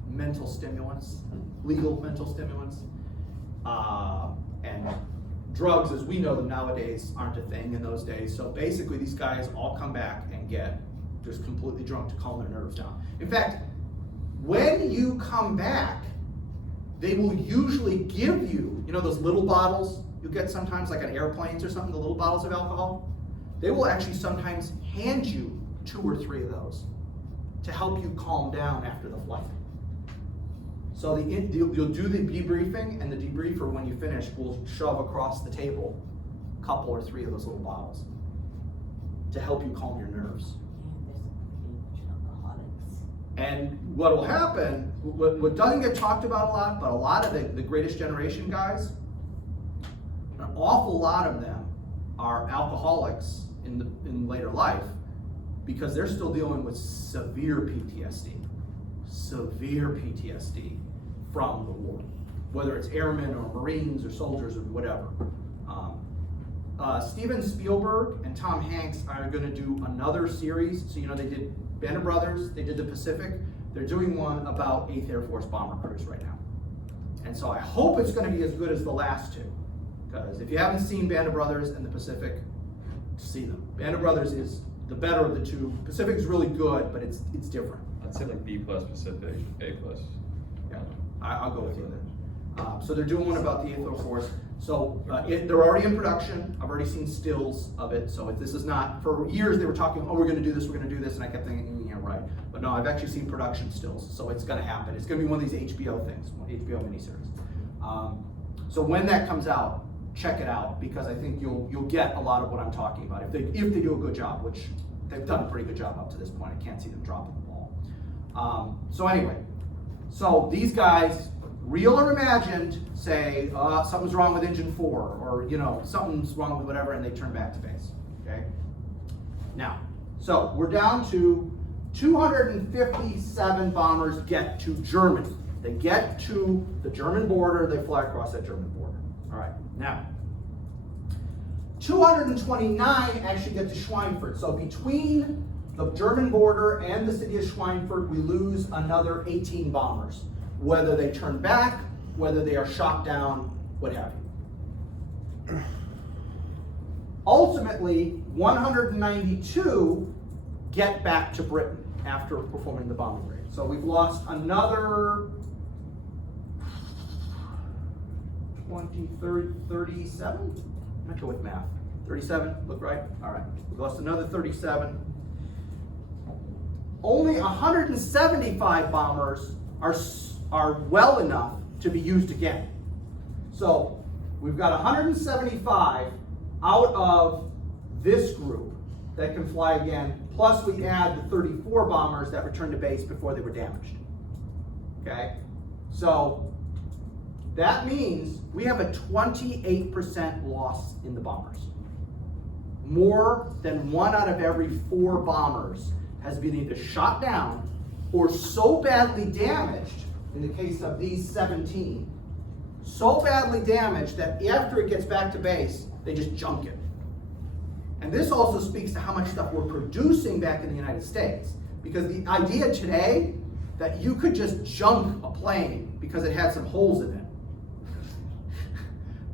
mental stimulants, legal mental stimulants. And drugs, as we know them nowadays, aren't a thing in those days. So basically, these guys all come back and get just completely drunk to calm their nerves down. In fact, when you come back, they will usually give you, those little bottles you get sometimes, like on airplanes or something, the little bottles of alcohol. They will actually sometimes hand you 2 or 3 of those to help you calm down after the flight. So you'll do the debriefing, and the debriefer, when you finish, will shove across the table a couple or 3 of those little bottles to help you calm your nerves. And what will happen, what doesn't get talked about a lot, but a lot of the Greatest Generation guys, an awful lot of them are alcoholics in later life because they're still dealing with severe PTSD from the war, whether it's airmen or Marines or soldiers or whatever. Steven Spielberg and Tom Hanks are going to do another series. So they did Band of Brothers, they did the Pacific. They're doing one about 8th Air Force bomber crews right now. And so I hope it's going to be as good as the last 2. Because if you haven't seen Band of Brothers and the Pacific, see them. Band of Brothers is the better of the 2. Pacific is really good, but it's different. I'd say like B+ Pacific, A+. Yeah, I'll go with you then. So they're doing one about the 8th Air Force. So they're already in production. I've already seen stills of it. So this is not, for years they were talking, we're going to do this, and I kept thinking, yeah, right. But no, I've actually seen production stills. So it's going to happen. It's going to be one of these HBO things, HBO miniseries. So when that comes out, check it out, because I think you'll get a lot of what I'm talking about. If they do a good job, which they've done a pretty good job up to this point. I can't see them dropping the ball. So anyway, so these guys, real or imagined, say, something's wrong with engine 4, or, something's wrong with whatever, and they turn back to base, okay? Now, so we're down to 257 bombers get to Germany. They get to the German border, they fly across that German border. All right, now, 229 actually get to Schweinfurt. So between the German border and the city of Schweinfurt, we lose another 18 bombers. Whether they turn back, whether they are shot down, what have you. Ultimately, 192 get back to Britain after performing the bombing raid. So we've lost another 20, 30, 37? I'm not good with math. 37, look right? All right, we've lost another 37. Only 175 bombers are well enough to be used again. So we've got 175 out of this group that can fly again, plus we add the 34 bombers that returned to base before they were damaged. Okay? So that means we have a 28% loss in the bombers. More than 1 out of every 4 bombers has been either shot down or so badly damaged, in the case of these 17, so badly damaged that after it gets back to base, they just junk it. And this also speaks to how much stuff we're producing back in the United States. Because the idea today that you could just junk a plane because it had some holes in it.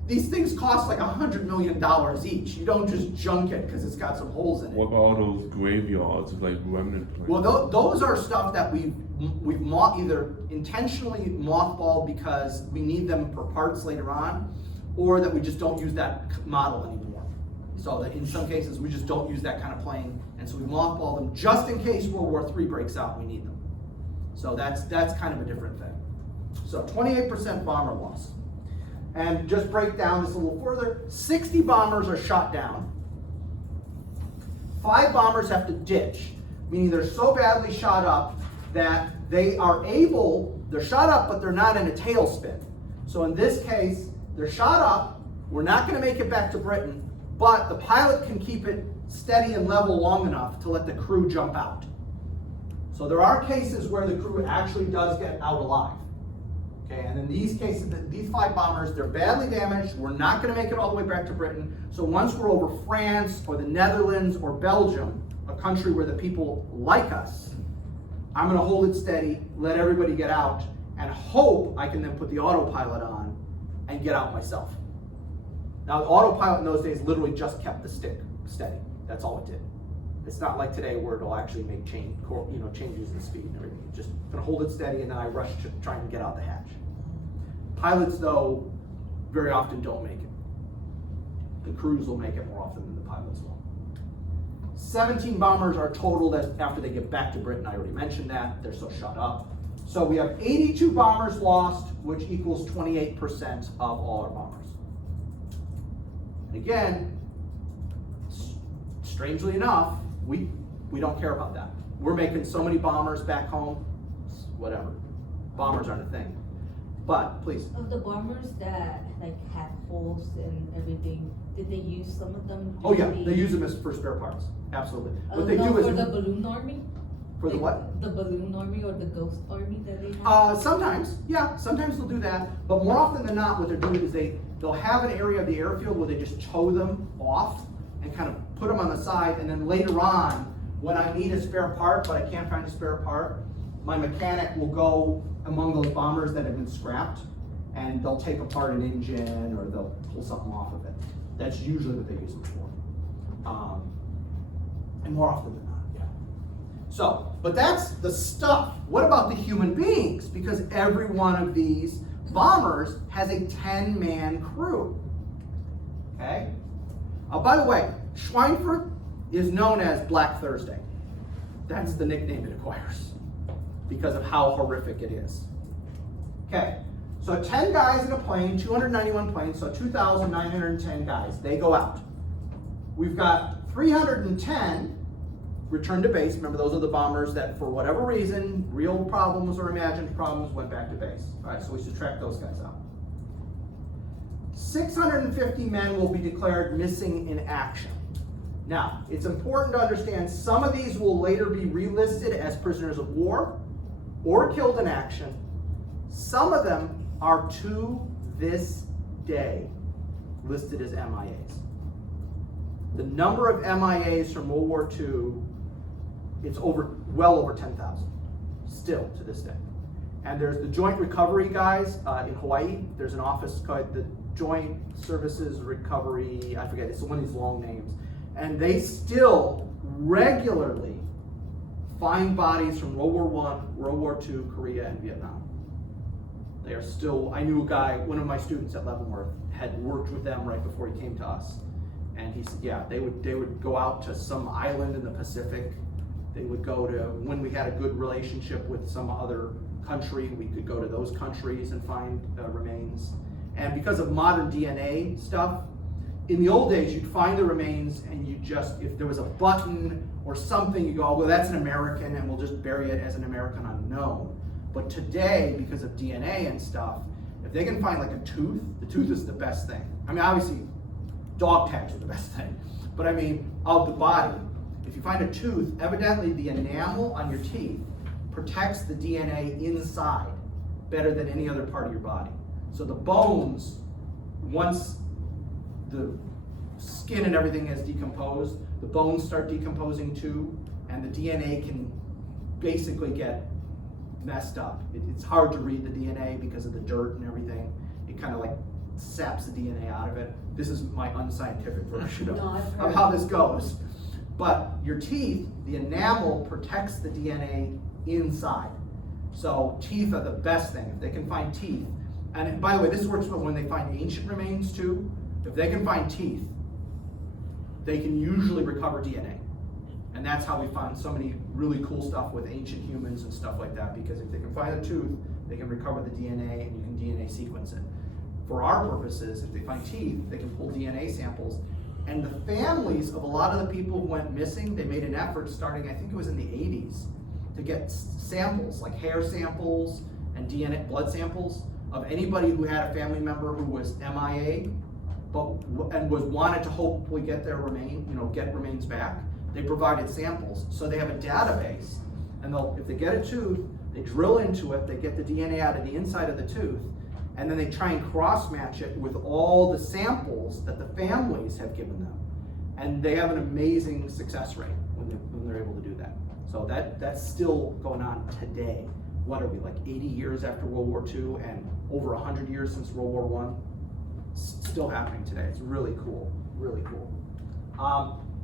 These things cost like $100 million each. You don't just junk it because it's got some holes in it. What about all those graveyards of like remnant planes? Well, those are stuff that we've either intentionally mothballed because we need them for parts later on, or that we just don't use that model anymore. So that in some cases we just don't use that kind of plane, and so we mothball them just in case World War III breaks out and we need them. So that's kind of a different thing. So 28% bomber loss. And just break down this a little further, 60 bombers are shot down. 5 bombers have to ditch, meaning they're so badly shot up that they're shot up, but they're not in a tailspin. So in this case, they're shot up, we're not gonna make it back to Britain, but the pilot can keep it steady and level long enough to let the crew jump out. So there are cases where the crew actually does get out alive. Okay, and in these cases, these 5 bombers, they're badly damaged. We're not going to make it all the way back to Britain. So once we're over France or the Netherlands or Belgium, a country where the people like us, I'm going to hold it steady, let everybody get out, and hope I can then put the autopilot on and get out myself. Now, the autopilot in those days literally just kept the stick steady. That's all it did. It's not like today where it'll actually make changes in speed and everything. Just gonna hold it steady, and then I rush to try and get out the hatch. Pilots, though, very often don't make it. The crews will make it more often than the pilots will. 17 bombers are totaled after they get back to Britain. I already mentioned that. They're so shut up. So we have 82 bombers lost, which equals 28% of all our bombers. And again, strangely enough, we don't care about that. We're making so many bombers back home, whatever. Bombers aren't a thing. But please. Of the bombers that like had holes and everything, did they use some of them? Oh yeah, they use them for spare parts. Absolutely. What they no, do is for the balloon army. For the what? The balloon army or the ghost army that they have. Sometimes, yeah, sometimes they'll do that. But more often than not, what they're doing is they'll have an area of the airfield where they just tow them off and kind of put them on the side, and then later on, when I need a spare part, but I can't find a spare part, my mechanic will go among those bombers that have been scrapped, and they'll take apart an engine or they'll pull something off of it. That's usually what they use them for. And more often than not, yeah. So, but that's the stuff. What about the human beings? Because every one of these bombers has a 10-man crew. Okay? By the way, Schweinfurt is known as Black Thursday. That's the nickname it acquires because of how horrific it is. Okay, so 10 guys in a plane, 291 planes, so 2,910 guys. They go out. We've got 310 returned to base. Remember, those are the bombers that, for whatever reason, real problems or imagined problems, went back to base. All right, so we subtract those guys out. 650 men will be declared missing in action. Now, it's important to understand some of these will later be relisted as prisoners of war or killed in action. Some of them are to this day listed as MIAs. The number of MIAs from World War II, it's well over 10,000, still to this day. And there's the Joint Recovery guys in Hawaii. There's an office called the Joint Services Recovery, I forget, it's one of these long names. And they still regularly find bodies from World War I, World War II, Korea, and Vietnam. They are still, I knew a guy, one of my students at Leavenworth had worked with them right before he came to us. And he said, yeah, they would go out to some island in the Pacific. They would go to, when we had a good relationship with some other country, we could go to those countries and find remains. And because of modern DNA stuff, in the old days, you'd find the remains and you just, if there was a button or something, you go, oh, well, that's an American and we'll just bury it as an American unknown. But today, because of DNA and stuff, if they can find like a tooth, the tooth is the best thing. I mean, obviously, dog tags are the best thing. But I mean, of the body, if you find a tooth, evidently the enamel on your teeth protects the DNA inside better than any other part of your body. So the bones, once the skin and everything has decomposed, the bones start decomposing too, and the DNA can basically get messed up. It's hard to read the DNA because of the dirt and everything. It kind of like saps the DNA out of it. This is my unscientific version of how this goes. But your teeth, the enamel protects the DNA inside. So teeth are the best thing. If they can find teeth, and by the way, this works when they find ancient remains too. If they can find teeth, they can usually recover DNA. And that's how we find so many really cool stuff with ancient humans and stuff like that, because if they can find a tooth, they can recover the DNA and you can DNA sequence it. For our purposes, if they find teeth, they can pull DNA samples. And the families of a lot of the people who went missing, they made an effort starting, I think it was in the 80s, to get samples, like hair samples and DNA, blood samples of anybody who had a family member who was MIA, and wanted to hopefully get their get remains back. They provided samples, so they have a database, and if they get a tooth, they drill into it, they get the DNA out of the inside of the tooth, and then they try and cross-match it with all the samples that the families have given them. And they have an amazing success rate when they're able to do that. So that's still going on today. What are we, like 80 years after World War II and over 100 years since World War I? Still happening today. It's really cool, really cool.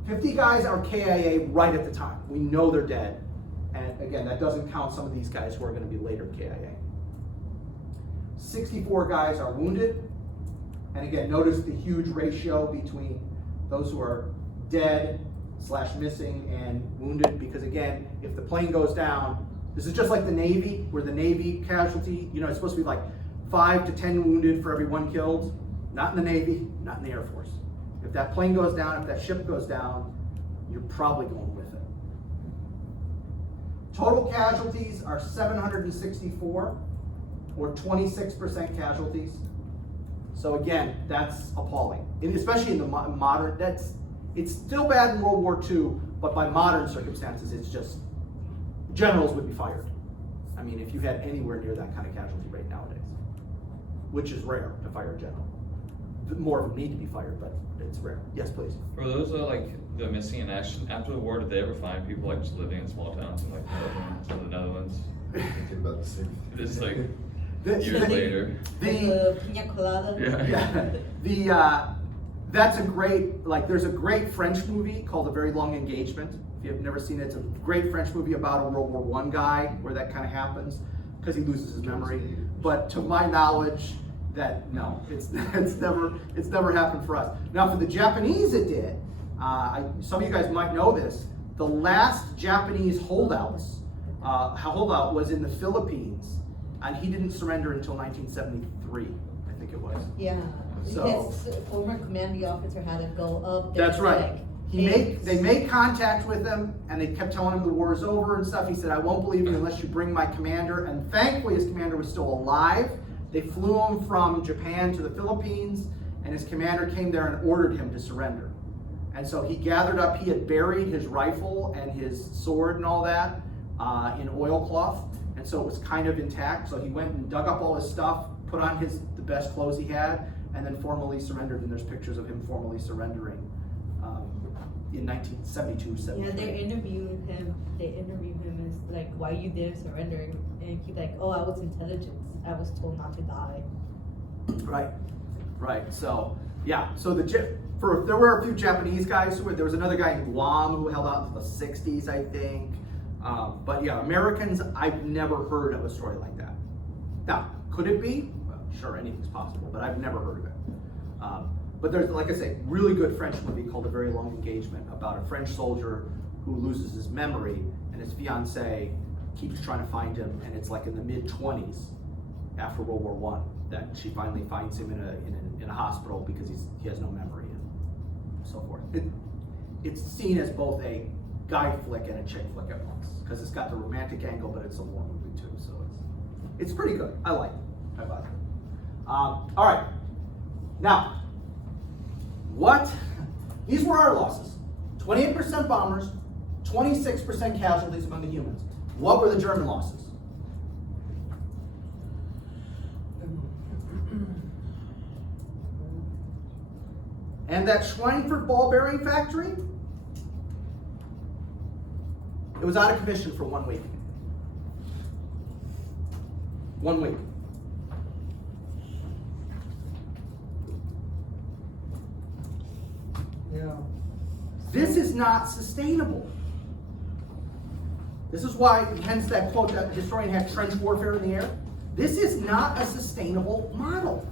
50 guys are KIA right at the time. We know they're dead. And again, that doesn't count some of these guys who are going to be later KIA. 64 guys are wounded. And again, notice the huge ratio between those who are dead / missing and wounded, because again, if the plane goes down, this is just like the Navy, where the Navy casualty, it's supposed to be like 5 to 10 wounded for every 1 killed. Not in the Navy, not in the Air Force. If that plane goes down, if that ship goes down, you're probably going with it. Total casualties are 764, or 26% casualties. So again, that's appalling. And especially in the modern, it's still bad in World War II, but by modern circumstances, it's just, generals would be fired. I mean, if you had anywhere near that kind of casualty rate nowadays, which is rare to fire a general. More of them need to be fired, but it's rare. Yes, please. For those the missing in action, after the war, did they ever find people just living in small towns in the Netherlands? Thinking about the same thing. Just years later. The pina colada. Yeah. That's a great, there's a great French movie called A Very Long Engagement. If you have never seen it, it's a great French movie about a World War I guy where that kind of happens because he loses his memory. But to my knowledge, no, it's never happened for us. Now for the Japanese it did. Some of you guys might know this. The last Japanese holdout was in the Philippines, and he didn't surrender until 1973, I think it was. Yeah, So- his former commanding officer had to go up there. That's right. They made contact with him, and they kept telling him the war is over and stuff. He said, I won't believe you unless you bring my commander. And thankfully, his commander was still alive. They flew him from Japan to the Philippines, and his commander came there and ordered him to surrender. And so he gathered up, he had buried his rifle and his sword and all that in oilcloth. And so it was kind of intact. So he went and dug up all his stuff, put on the best clothes he had, and then formally surrendered. And there's pictures of him formally surrendering in 1972, 73. Yeah, they interviewed him as like, why you didn't surrender? And he's like, oh, I was intelligence. I was told not to die. Right. So yeah. So there were a few Japanese guys there was another guy in Guam who held out until the 60s, I think. But yeah, Americans, I've never heard of a story like that. Now, could it be? Well, sure, anything's possible, but I've never heard of it. But there's, like I say, really good French movie called A Very Long Engagement about a French soldier who loses his memory, and his fiancée keeps trying to find him, and it's like in the mid-20s after World War I that she finally finds him in a hospital because he has no memory and so forth. It's seen as both a guy flick and a chick flick at once because it's got the romantic angle, but it's a war movie too, so it's pretty good. I like it. I like it. All right, now. These were our losses. 28% bombers, 26% casualties among the humans. What were the German losses? And that Schweinfurt ball bearing factory? It was out of commission for 1 week. 1 week. Yeah. This is not sustainable. This is why, hence that quote that the historian had trench warfare in the air. This is not a sustainable model.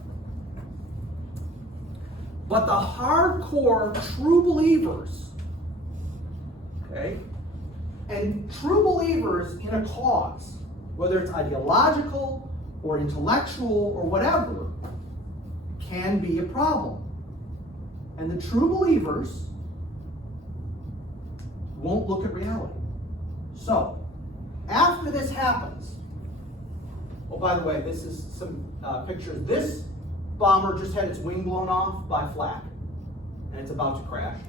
But the hardcore true believers, okay, and true believers in a cause, whether it's ideological or intellectual or whatever, can be a problem. And the true believers won't look at reality. So, after this happens, oh, by the way, this is some pictures. This bomber just had its wing blown off by flak, and it's about to crash.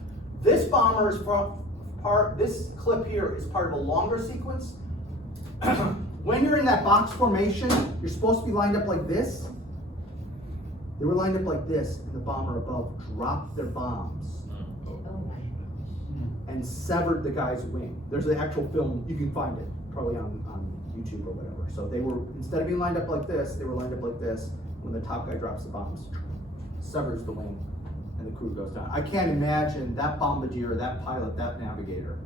This bomber is this clip here is part of a longer sequence. When you're in that box formation, you're supposed to be lined up like this. They were lined up like this, and the bomber above dropped their bombs and severed the guy's wing. There's the actual film, you can find it, probably on YouTube or whatever. So they were, instead of being lined up like this, they were lined up like this. When the top guy drops the bombs, severs the wing, and the crew goes down. I can't imagine that bombardier, that pilot, that navigator.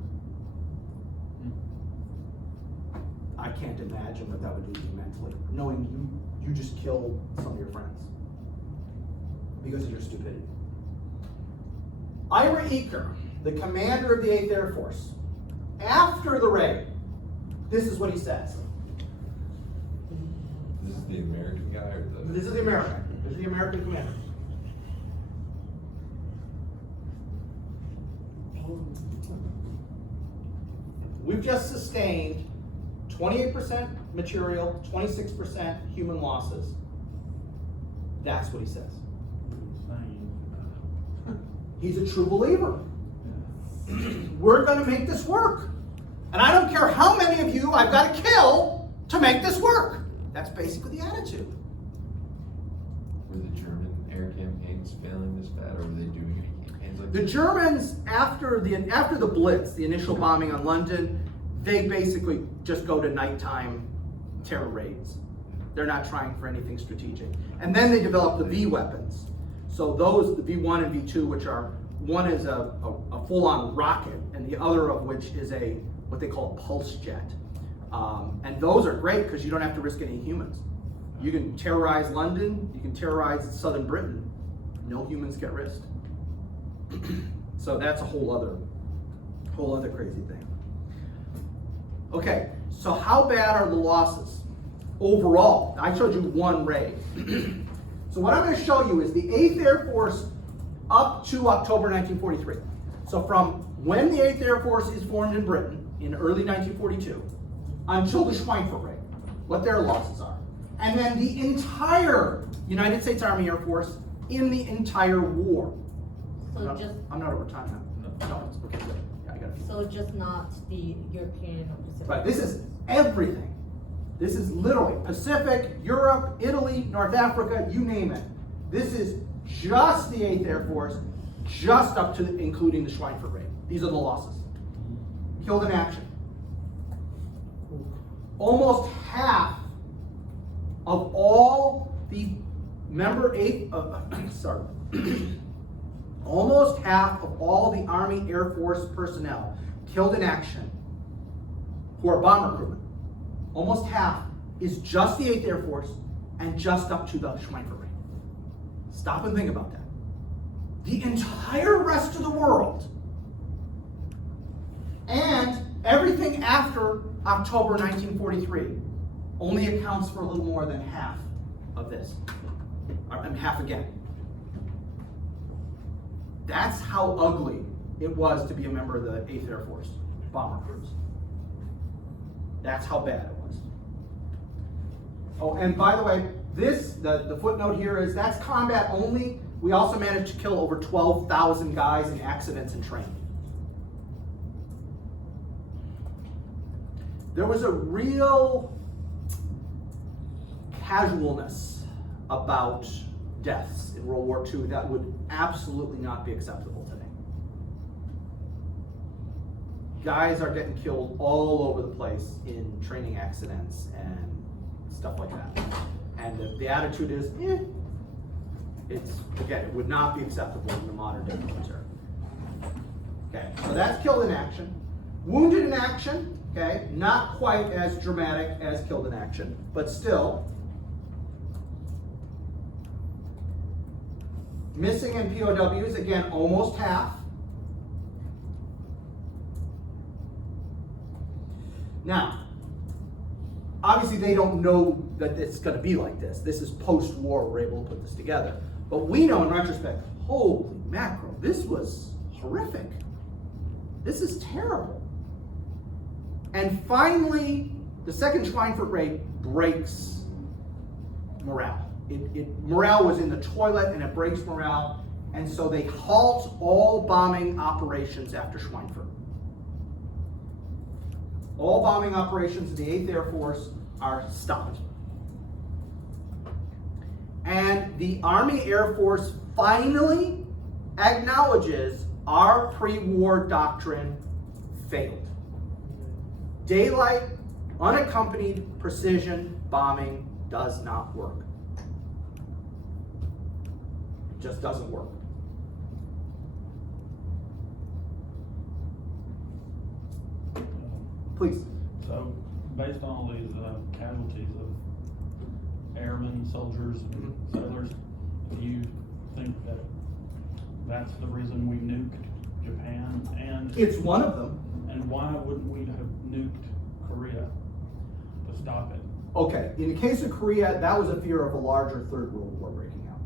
I can't imagine what that would do to you mentally, knowing you just killed some of your friends because of your stupidity. Ira Eaker, the commander of the 8th Air Force, after the raid, this is what he says. This is the American guy or the? This is the American. This is the American commander. We've just sustained 28% material, 26% human losses. That's what he says. He's a true believer. We're going to make this work. And I don't care how many of you I've got to kill to make this work. That's basically the attitude. Were the German air campaigns failing this bad, or were they doing any campaigns like The this? Germans, after the Blitz, the initial bombing on London, they basically just go to nighttime terror raids. They're not trying for anything strategic. And then they develop the V weapons. So those, the V1 and V2, which are, one is a full-on rocket, and the other of which is what they call a pulse jet. And those are great because you don't have to risk any humans. You can terrorize London, you can terrorize southern Britain, no humans get risked. So that's a whole other crazy thing. Okay, so how bad are the losses overall? I showed you one raid. So what I'm going to show you is the 8th Air Force up to October 1943. So from when the 8th Air Force is formed in Britain in early 1942 until the Schweinfurt raid, what their losses are. And then the entire United States Army Air Force in the entire war. So just, I'm not over time now. No, it's okay, good. Yeah, I got it. so just not the European or Pacific. Right, this is everything. This is literally Pacific, Europe, Italy, North Africa, you name it. This is just the 8th Air Force, just up to including the Schweinfurt raid. These are the losses. Killed in action. Almost half of all the almost half of all the Army Air Force personnel killed in action who are bomber crewmen. Almost half is just the 8th Air Force and just up to the Schweinfurt raid. Stop and think about that. The entire rest of the world and everything after October 1943 only accounts for a little more than half of this. And half again. That's how ugly it was to be a member of the 8th Air Force bomber crews. That's how bad it was. Oh, and by the way, the footnote here is that's combat only. We also managed to kill over 12,000 guys in accidents and training. There was a real casualness about deaths in World War II that would absolutely not be acceptable today. Guys are getting killed all over the place in training accidents and stuff like that. And the attitude is, it would not be acceptable in the modern day military. Okay, so that's killed in action. Wounded in action, okay, not quite as dramatic as killed in action, but still. Missing and POWs, again, almost half. Now, obviously they don't know that it's going to be like this. This is post-war, we're able to put this together. But we know in retrospect, holy mackerel, this was horrific. This is terrible. And finally, the second Schweinfurt raid breaks morale. Morale was in the toilet and it breaks morale. And so they halt all bombing operations after Schweinfurt. All bombing operations in the 8th Air Force are stopped. And the Army Air Force finally acknowledges our pre-war doctrine failed. Daylight, unaccompanied precision bombing does not work. It just doesn't work. Please. So, based on all these casualties of airmen, soldiers, and sailors, do you think that that's the reason we nuked Japan? And It's one of them. And why wouldn't we have nuked Korea to stop it? Okay, in the case of Korea, that was a fear of a larger Third World War breaking out.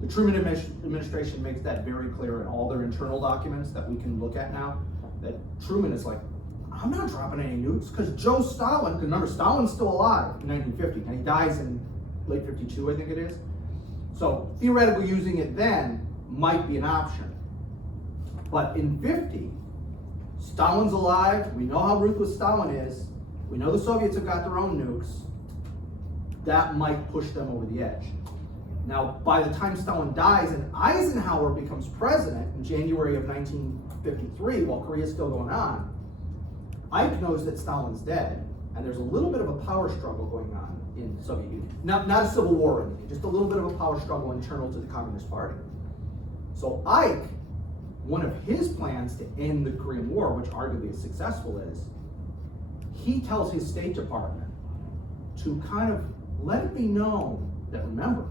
The Truman administration makes that very clear in all their internal documents that we can look at now, that Truman is like, I'm not dropping any nukes, because Joe Stalin, because remember, Stalin's still alive in 1950, and he dies in late 52, I think it is. So theoretically using it then might be an option. But in 50, Stalin's alive, we know how ruthless Stalin is, we know the Soviets have got their own nukes, that might push them over the edge. Now, by the time Stalin dies and Eisenhower becomes president in January of 1953, while Korea's still going on, Ike knows that Stalin's dead, and there's a little bit of a power struggle going on in the Soviet Union. Not a civil war or anything, just a little bit of a power struggle internal to the Communist Party. So Ike, one of his plans to end the Korean War, which arguably is successful, is he tells his State Department to kind of let it be known that, remember,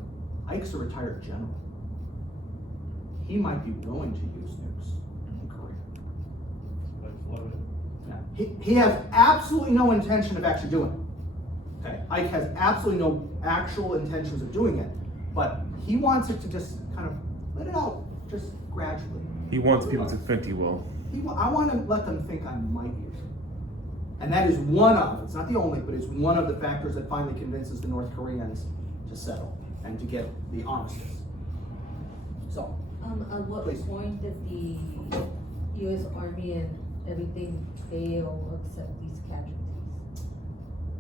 Ike's a retired general. He might be willing to use nukes in Korea. They floated. Yeah. He has absolutely no intention of actually doing it. Okay. Ike has absolutely no actual intentions of doing it, but he wants it to just kind of let it out, just gradually. He wants people to think he will. I want to let them think I'm mightier. And that is one of, it's not the only, but it's one of the factors that finally convinces the North Koreans to settle and to get the armistice. So, At what Please. point did the US Army and everything fail accept these casualties?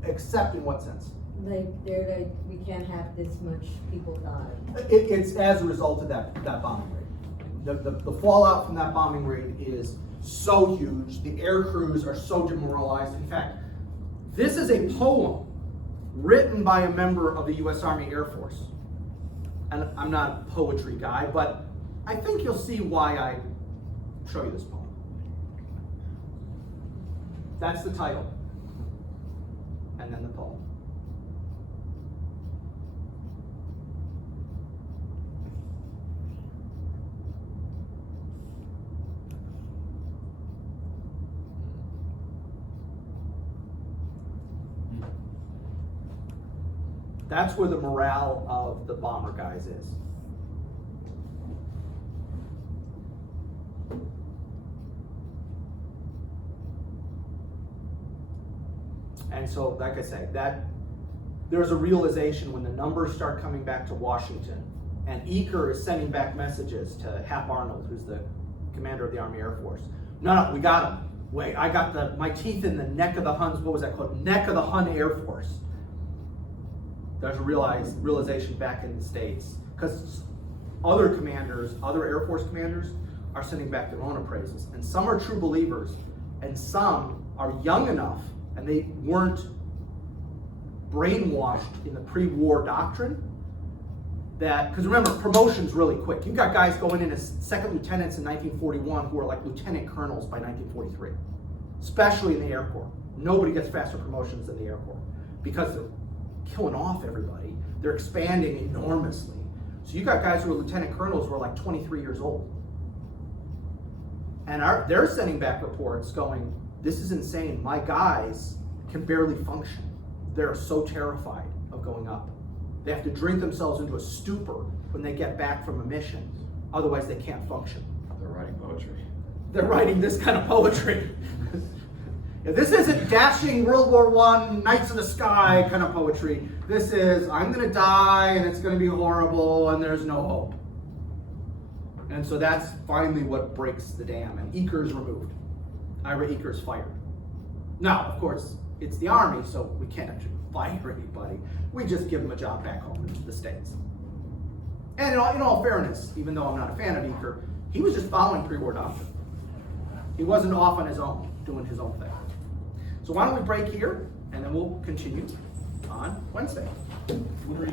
except in what sense? Like, they're like, we can't have this much people die. It's as a result of that bombing raid. The fallout from that bombing raid is so huge. The air crews are so demoralized. In fact, this is a poem written by a member of the U.S. Army Air Force. And I'm not a poetry guy, but I think you'll see why I show you this poem. That's the title. And then the poem. That's where the morale of the bomber guys is. And so, like I say, that there's a realization when the numbers start coming back to Washington, and Eaker is sending back messages to Hap Arnold, who's the commander of the Army Air Force. No, we got him. Wait, I got my teeth in the neck of the Hun's, what was that called? Neck of the Hun Air Force. There's a realization back in the States, because other commanders, other Air Force commanders, are sending back their own appraisals. And some are true believers, and some are young enough, and they weren't brainwashed in the pre-war doctrine, that, because remember, promotion's really quick. You've got guys going in as second lieutenants in 1941 who are like lieutenant colonels by 1943, especially in the Air Corps. Nobody gets faster promotions than the Air Corps, because they're killing off everybody. They're expanding enormously. So you got guys who are lieutenant colonels who are like 23 years old. And they're sending back reports going, this is insane. My guys can barely function. They're so terrified of going up. They have to drink themselves into a stupor when they get back from a mission. Otherwise they can't function. They're writing poetry. They're writing this kind of poetry. This isn't dashing World War I, Knights of the Sky kind of poetry. This is, I'm going to die and it's going to be horrible and there's no hope. And so that's finally what breaks the dam, and Eaker's removed. Ira Eaker's fired. Now, of course, it's the Army, so we can't actually fire anybody. We just give them a job back home in the States. And in all fairness, even though I'm not a fan of Eaker, he was just following pre-war doctrine. He wasn't off on his own, doing his own thing. So why don't we break here, and then we'll continue on Wednesday.